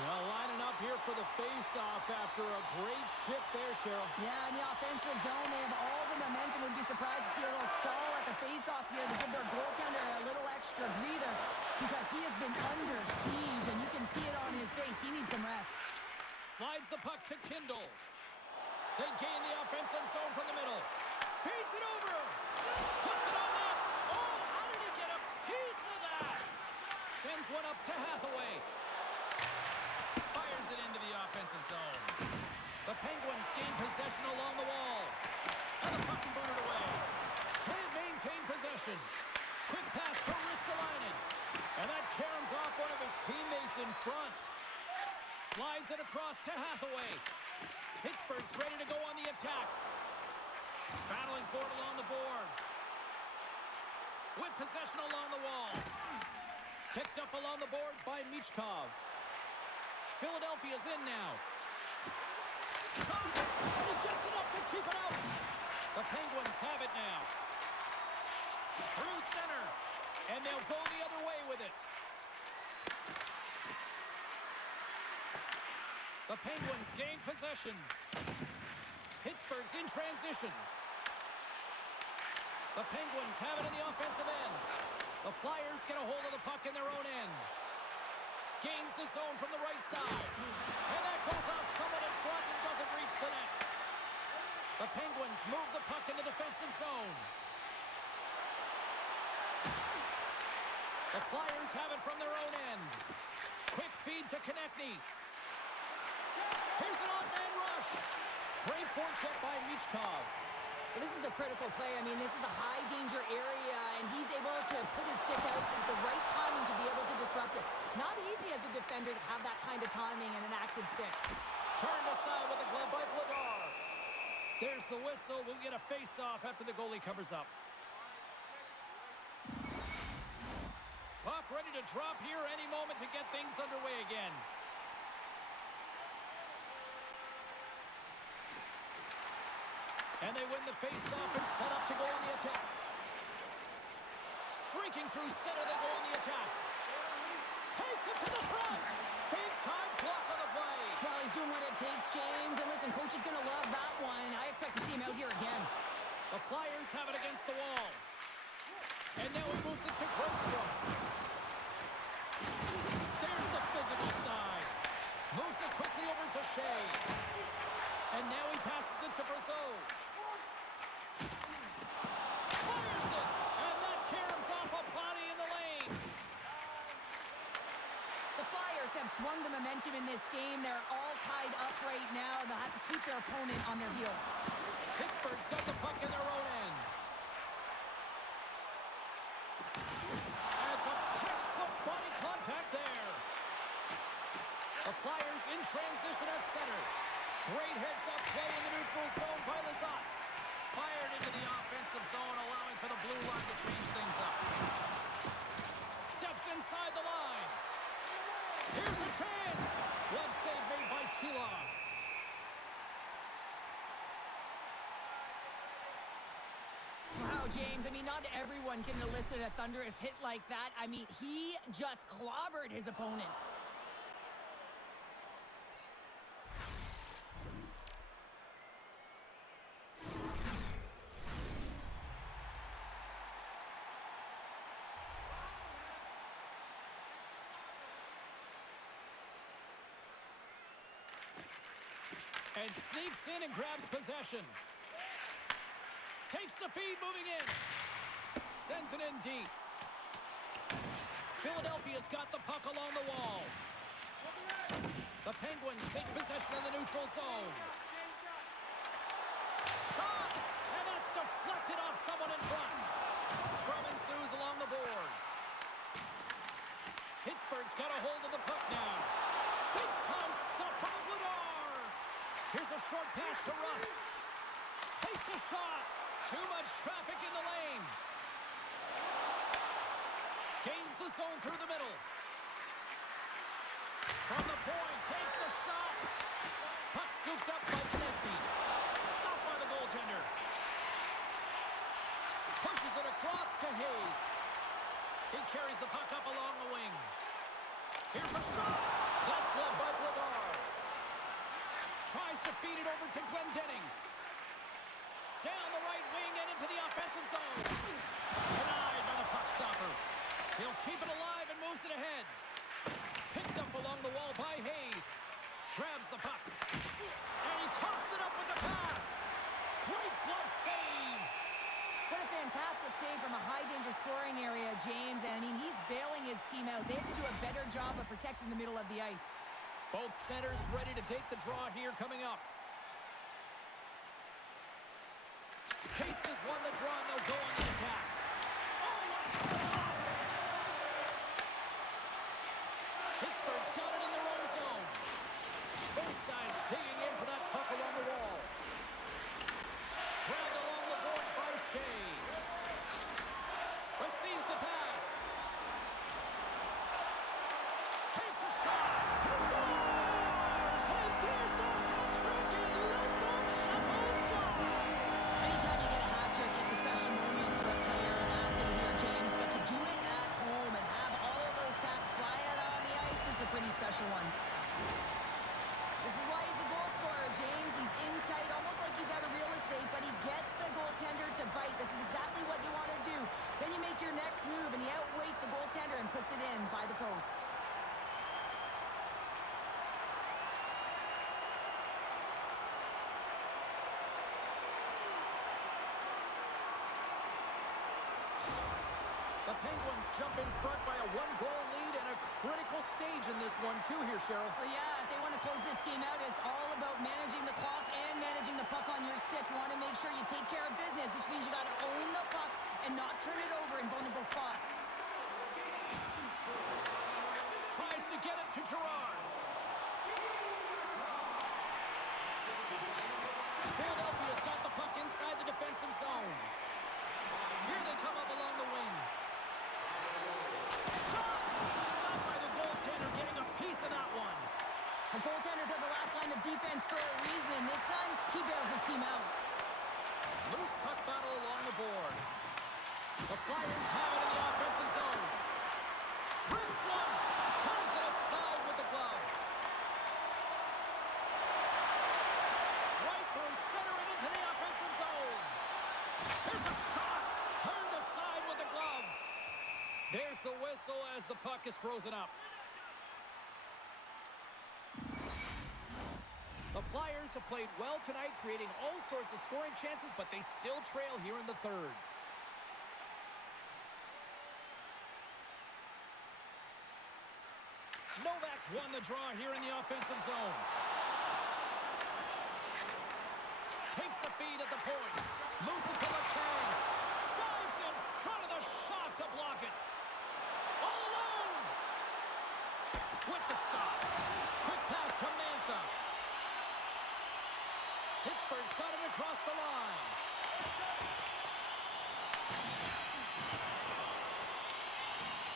Well, lining up here for the face-off after a great shift there, Cheryl. Yeah, in the offensive zone, they have all the momentum. Would be surprised to see a little stall at the face-off here to give their goaltender a little extra breather because he has been under siege, and you can see it on his face. He needs some rest. Slides the puck to Kindle. They gain the offensive zone from the middle. Feeds it over. Puts it on net. Oh, how did he get a piece of that? Sends one up to Hathaway. Fires it into the offensive zone. The Penguins gain possession along the wall. And the puck's booted away. Can't maintain possession. Quick pass to Ristolainen. And that caroms off one of his teammates in front. Slides it across to Hathaway. Pittsburgh's ready to go on the attack. Battling for it along the boards. With possession along the wall. Picked up along the boards by Michkov. Philadelphia's in now. He gets enough to keep it out. The Penguins have it now. Through center. And they'll go the other way with it. The Penguins gain possession. Pittsburgh's in transition. The Penguins have it in the offensive end. The Flyers get a hold of the puck in their own end. Gains the zone from the right side. And that goes off someone in front and doesn't reach the net. The Penguins move the puck in the defensive zone. The Flyers have it from their own end. Quick feed to Konechny. Here's an odd-man rush. Great forecheck by Michkov. Well, this is a critical play. I mean, this is a high-danger area, and he's able to put his stick out at the right timing to be able to disrupt it. Not easy as a defender to have that kind of timing and an active stick. Turned aside with a glove by Vladar. There's the whistle. We'll get a face-off after the goalie covers up. Puck ready to drop here any moment to get things underway again. And they win the face-off and set up to go on the attack. Streaking through center, they go on the attack. Takes it to the front. Big-time block on the play. Well, he's doing what it takes, James. And listen, coach is going to love that one. I expect to see him out here again. The Flyers have it against the wall. And now he moves it to Grundstrom. There's the physical side. Moves it quickly over to Shea. And now he passes it to Brazeau. Fires it. And that caroms off a body in the lane. The Flyers have swung the momentum in this game. They're all tied up right now. They'll have to keep their opponent on their heels. Pittsburgh's got the puck in their own end. And some textbook body contact there. The Flyers in transition at center. Great heads-up play in the neutral zone by Lizotte. Fired into the offensive zone, allowing for the blue line to change things up. Steps inside the line. Here's a chance. Glove save made by Shilovs. Wow, James, I mean, not everyone can elicit a thunderous hit like that. I mean, he just clobbered his opponent. And sneaks in and grabs possession. Takes the feed, moving in. Sends it in deep. Philadelphia's got the puck along the wall. The Penguins take possession of the neutral zone. Shot! And that's deflected off someone in front. Scrum ensues along the boards. Pittsburgh's got a hold of the puck now. Big time stop by Vladar. Here's a short pass to Rust. Takes a shot. Too much traffic in the lane. Gains the zone through the middle. From the point, takes a shot. Puck scooped up by Konechny. Stopped by the goaltender. Pushes it across to Hayes. He carries the puck up along the wing. Here's a shot. That's gloved by Vladar. Tries to feed it over to Glendening. Down the right wing and into the offensive zone. Denied by the puck stopper. He'll keep it alive and moves it ahead. Picked up along the wall by Hayes. Grabs the puck. And he coughs it up with the pass. Great glove save. What a fantastic save from a high-danger scoring area, James. And, I mean, he's bailing his team out. They have to do a better job of protecting the middle of the ice. Both centers ready to take the draw here coming up. Cates has won the draw and they'll go on the attack. Oh, what a stop! Pittsburgh's got it in their own zone. Both sides digging in for that puck along the wall. Grabbed along the boards by Shea. Receives the pass. Takes a shot. He scores! And there's the hat-trick and let the shovels fly! Anytime you get a hat trick, it's a special moment for a player and athlete here, James. But to do it at home and have all of those packs fly out on the ice, it's a pretty special one. This is next move, and he outweights the goaltender and puts it in by the post. The Penguins jump in front by a one-goal lead and a critical stage in this one, too, here, Cheryl. Well, yeah, if they want to close this game out, it's all about managing the clock and managing the puck on your stick. You want to make sure you take care of business, which means you got to own the puck and not turn it over in vulnerable spots. Tries to get it to Gerard. Philadelphia's got the puck inside the defensive zone. Here they come up along the wing. Shot! Stopped by the goaltender, getting a piece of that one. The goaltenders are the last line of defense for a reason. This time, he bails his team out. Loose puck battle along the boards. The Flyers have it in the offensive zone. Chris one turns it aside with the glove. Right through center and into the offensive zone. There's a shot. Turned aside with the glove. There's the whistle as the puck is frozen up. The Flyers have played well tonight, creating all sorts of scoring chances, but they still trail here in the third. Novak's won the draw here in the offensive zone. Takes the feed at the point. Moves it to Letang. Dives in front of the shot to block it. All alone. With the stop. Quick pass to Mantha. Pittsburgh's got it across the line.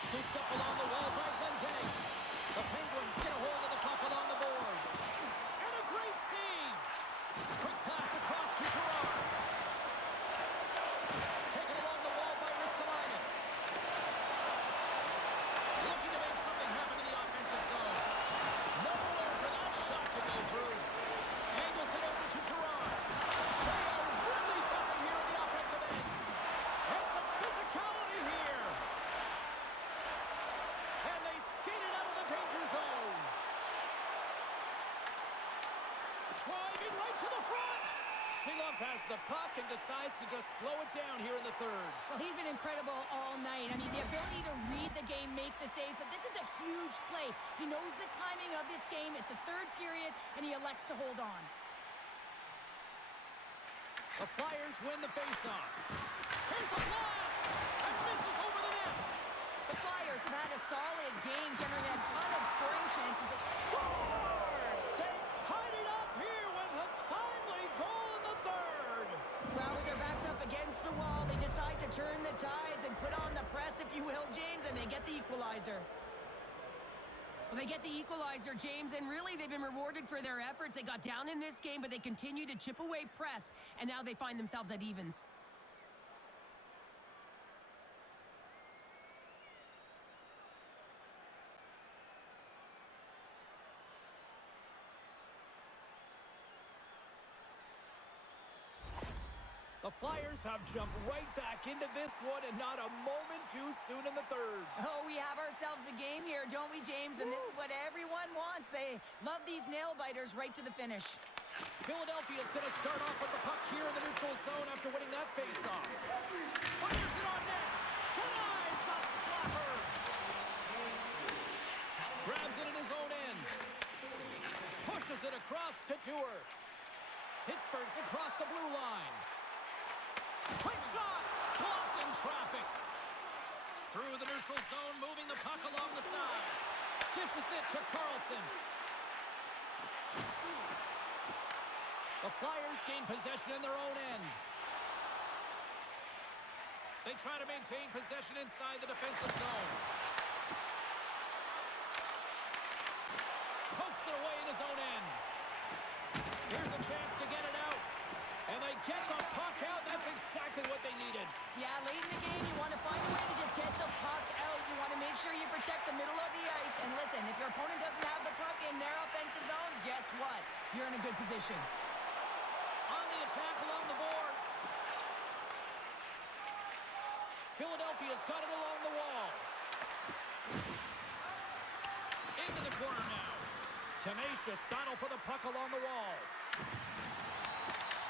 Scooped up along the wall by Glendening. The Penguins get a hold of the puck along the boards. And a great save. Quick pass across to Gerard. Taken along the wall by Ristolainen. Looking to make something happen in the offensive zone. Nowhere for that shot to go through. Angles it over to Gerard. They are really buzzing here in the offensive end. And some physicality here. And they skated out of the danger zone. Driving right to the front. Shilovs has the puck and decides to just slow it down here in the third. Well, he's been incredible all night. I mean, the ability to read the game, make the save, but this is a huge play. He knows the timing of this game. It's the third period, and he elects to hold on. The Flyers win the faceoff. Here's a blast! And misses over the net. The Flyers have had a solid game, generating a ton of scoring chances. Scores! They've tied it up here with a timely goal in the third. Well, with their backs up against the wall, they decide to turn the tides and put on the press, if you will, James, and they get the equalizer. Well, they get the equalizer, James, and really they've been rewarded for their efforts. They got down in this game, but they continue to chip away press, and now they find themselves at evens. The Flyers have jumped right back into this one and not a moment too soon in the third. Oh, we have ourselves a game here, don't we, James? And this is what everyone wants. They love these nail-biters right to the finish. Philadelphia's going to start off with the puck here in the neutral zone after winning that faceoff. Fires it on net. Denies the slapper. Grabs it in his own end. Pushes it across to Dewar. Pittsburgh's across the blue line. Quick shot! Blocked in traffic. Through the neutral zone, moving the puck along the side. Dishes it to Carlson. The Flyers gain possession in their own end. They try to maintain possession inside the defensive zone. Pokes it away in his own end. Here's a chance to get it out. And they get the puck out. That's exactly what they needed. Yeah, late in the game, you want to find a way to just get the puck out. You want to make sure you protect the middle of the ice. And listen, if your opponent doesn't have the puck in their offensive zone, guess what? You're in a good position. On the attack along the boards. Philadelphia Philadelphia's got it along the wall. Into the corner now. Tenacious battle for the puck along the wall.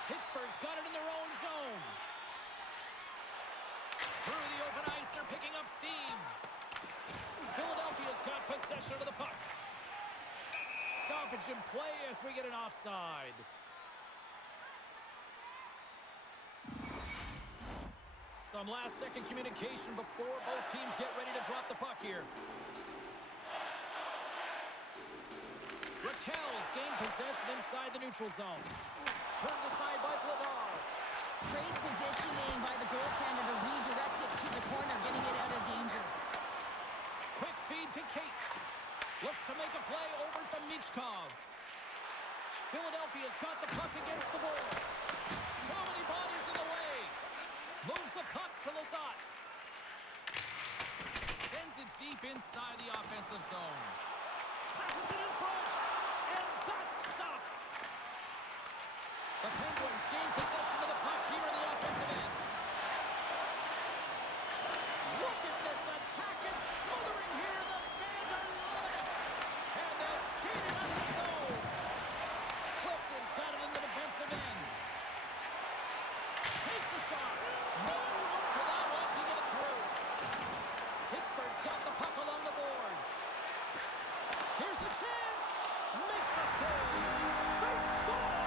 Pittsburgh's got it in their own zone. Through the open ice, they're picking up steam. Philadelphia's got possession of the puck. Stoppage in play as we get an offside. Some last-second communication before both teams get ready to drop the puck here. Raquel's gained possession inside the neutral zone. Turned aside by Vladar. Great positioning by the goaltender to redirect it to the corner, getting it out of danger. Quick feed to Cates. Looks to make a play over to Michkov. Philadelphia's got the puck against the boards. Too many bodies in the way. Moves the puck to Lazat. Sends it deep inside the offensive zone. Passes it in front. And that's stopped. The Penguins gain possession of the puck here in the offensive end. Look at this attack. It's smothering here. The fans are loving it. And they're skating out of the zone. Clifton's got it in the defensive end. Takes a shot. No room for that one to get through. Pittsburgh's got the puck along the boards. Here's a chance. Makes a save. They score.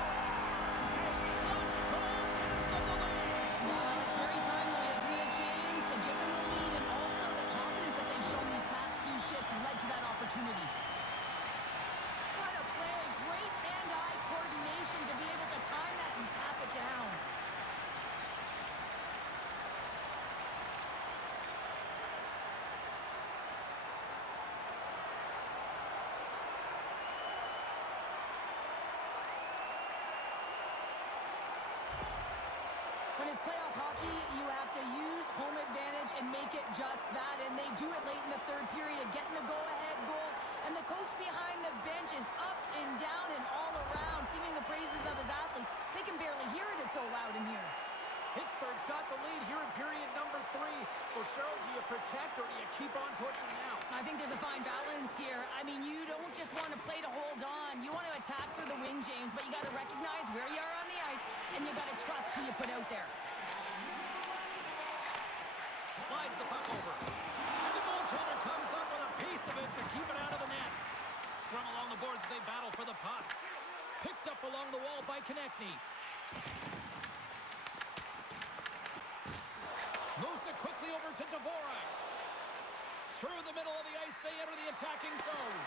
A clutch goal gives them the lead. Well, it's very timely, isn't it, James? To give them the lead and also the confidence that they've shown these past few shifts led to that opportunity. What a play. Great hand-eye coordination to be able to time that and tap it down. When it's playoff hockey, you have to use home advantage and make it just that, and they do it late in the third period, getting the go-ahead goal, and the coach behind the bench is up and down and all around, singing the praises of his athletes. They can barely hear it, it's so loud in here. Pittsburgh's got the lead here in period number 3. So, Cheryl, do you protect or do you keep on pushing now? I think there's a fine balance here. I mean, you don't just want to play to hold on. You want to attack for the win, James, but you got to recognize where you are on the ice, and you got to trust who you put out there. Slides the puck over. And the goaltender comes up with a piece of it to keep it out of the net. Scrum along the boards as they battle for the puck. Picked up along the wall by Konechny. Moves it quickly over to Dvorak. Through the middle of the ice, they enter the attacking zone.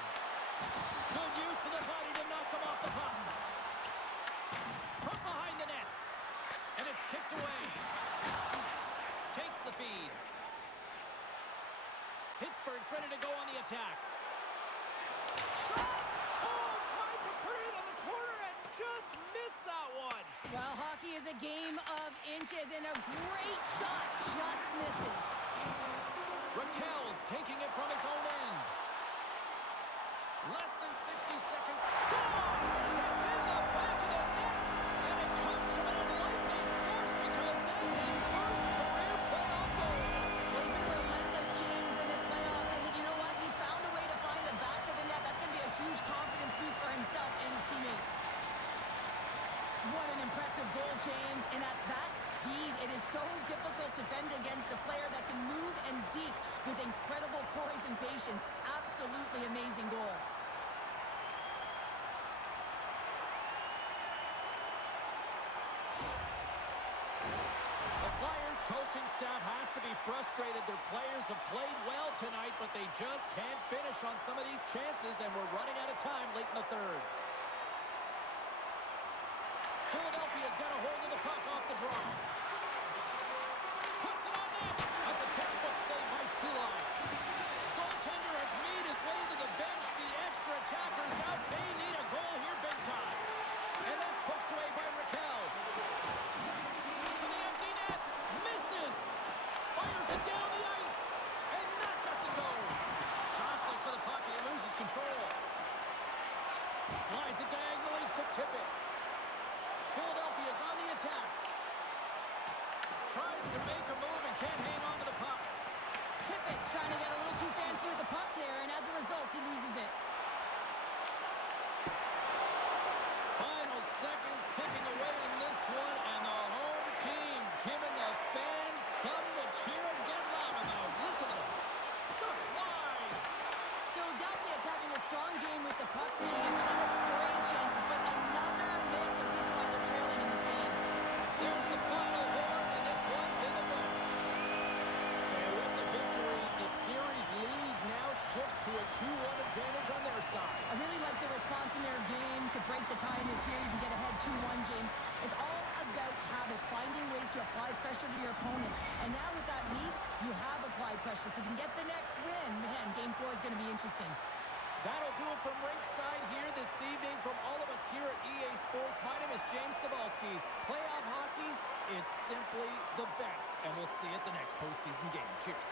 Good use of the body to knock them off the puck. From behind the net. And it's kicked away. Takes the feed. Pittsburgh's ready to go on the attack. Shot! Oh, tried to put it on the corner and just missed that one. Well, hockey is a game of inches, and a great shot just misses. Raquel's taking it from his own end. Less than 60 seconds. Scores! It's in the back of the net, and it comes from an unlikely source because that's his first career playoff goal. Well, he's been relentless, James, in his playoffs, and you know what? He's found a way to find the back of the net. That's going to be a huge confidence boost for himself and his teammates. What an impressive goal, James. And at that speed, it is so difficult to defend against a player that can move and deke with incredible poise and patience. Absolutely amazing goal. The Flyers coaching staff has to be frustrated. Their players have played well tonight, but they just can't finish on some of these chances, and we're running out of time late in the third. Philadelphia's got a hold of the puck off the draw. Puts it on net. That's a textbook save by Shulas. Goaltender has made his way to the bench. The extra attackers out. They need a goal here big time. And that's poked away by Raquel. To the empty net. Misses. Fires it down the ice. And that doesn't go. Jostling for the puck and he loses control. Slides it diagonally to tip it. Philadelphia's on the attack. Tries to make a move and can't hang on to the puck. Tippett's trying to get a little too fancy with the puck there, and as a result, he loses it. Final seconds ticking away in this one, and the home team giving the fans something to cheer and get loud about. Listen to them. Just wide. Philadelphia is having a strong game with the puck, creating a ton of scoring chances, but another miss, a reason why they're trailing in this game. There's the final horn, and this one's in the books. And with the victory, the series lead now shifts to a 2-1 advantage on their side. I really like the response in their game to break the tie in this series and get ahead 2-1, James. It's all about habits, finding ways to apply pressure to your opponent. And now with that lead, you have applied pressure, so you can get the next win. Man, Game 4 is going to be interesting. That'll do it from rinkside here this evening. From all of us here at EA Sports, my name is James Cebulski. Playoff hockey is simply the best, and we'll see you at the next postseason game. Cheers.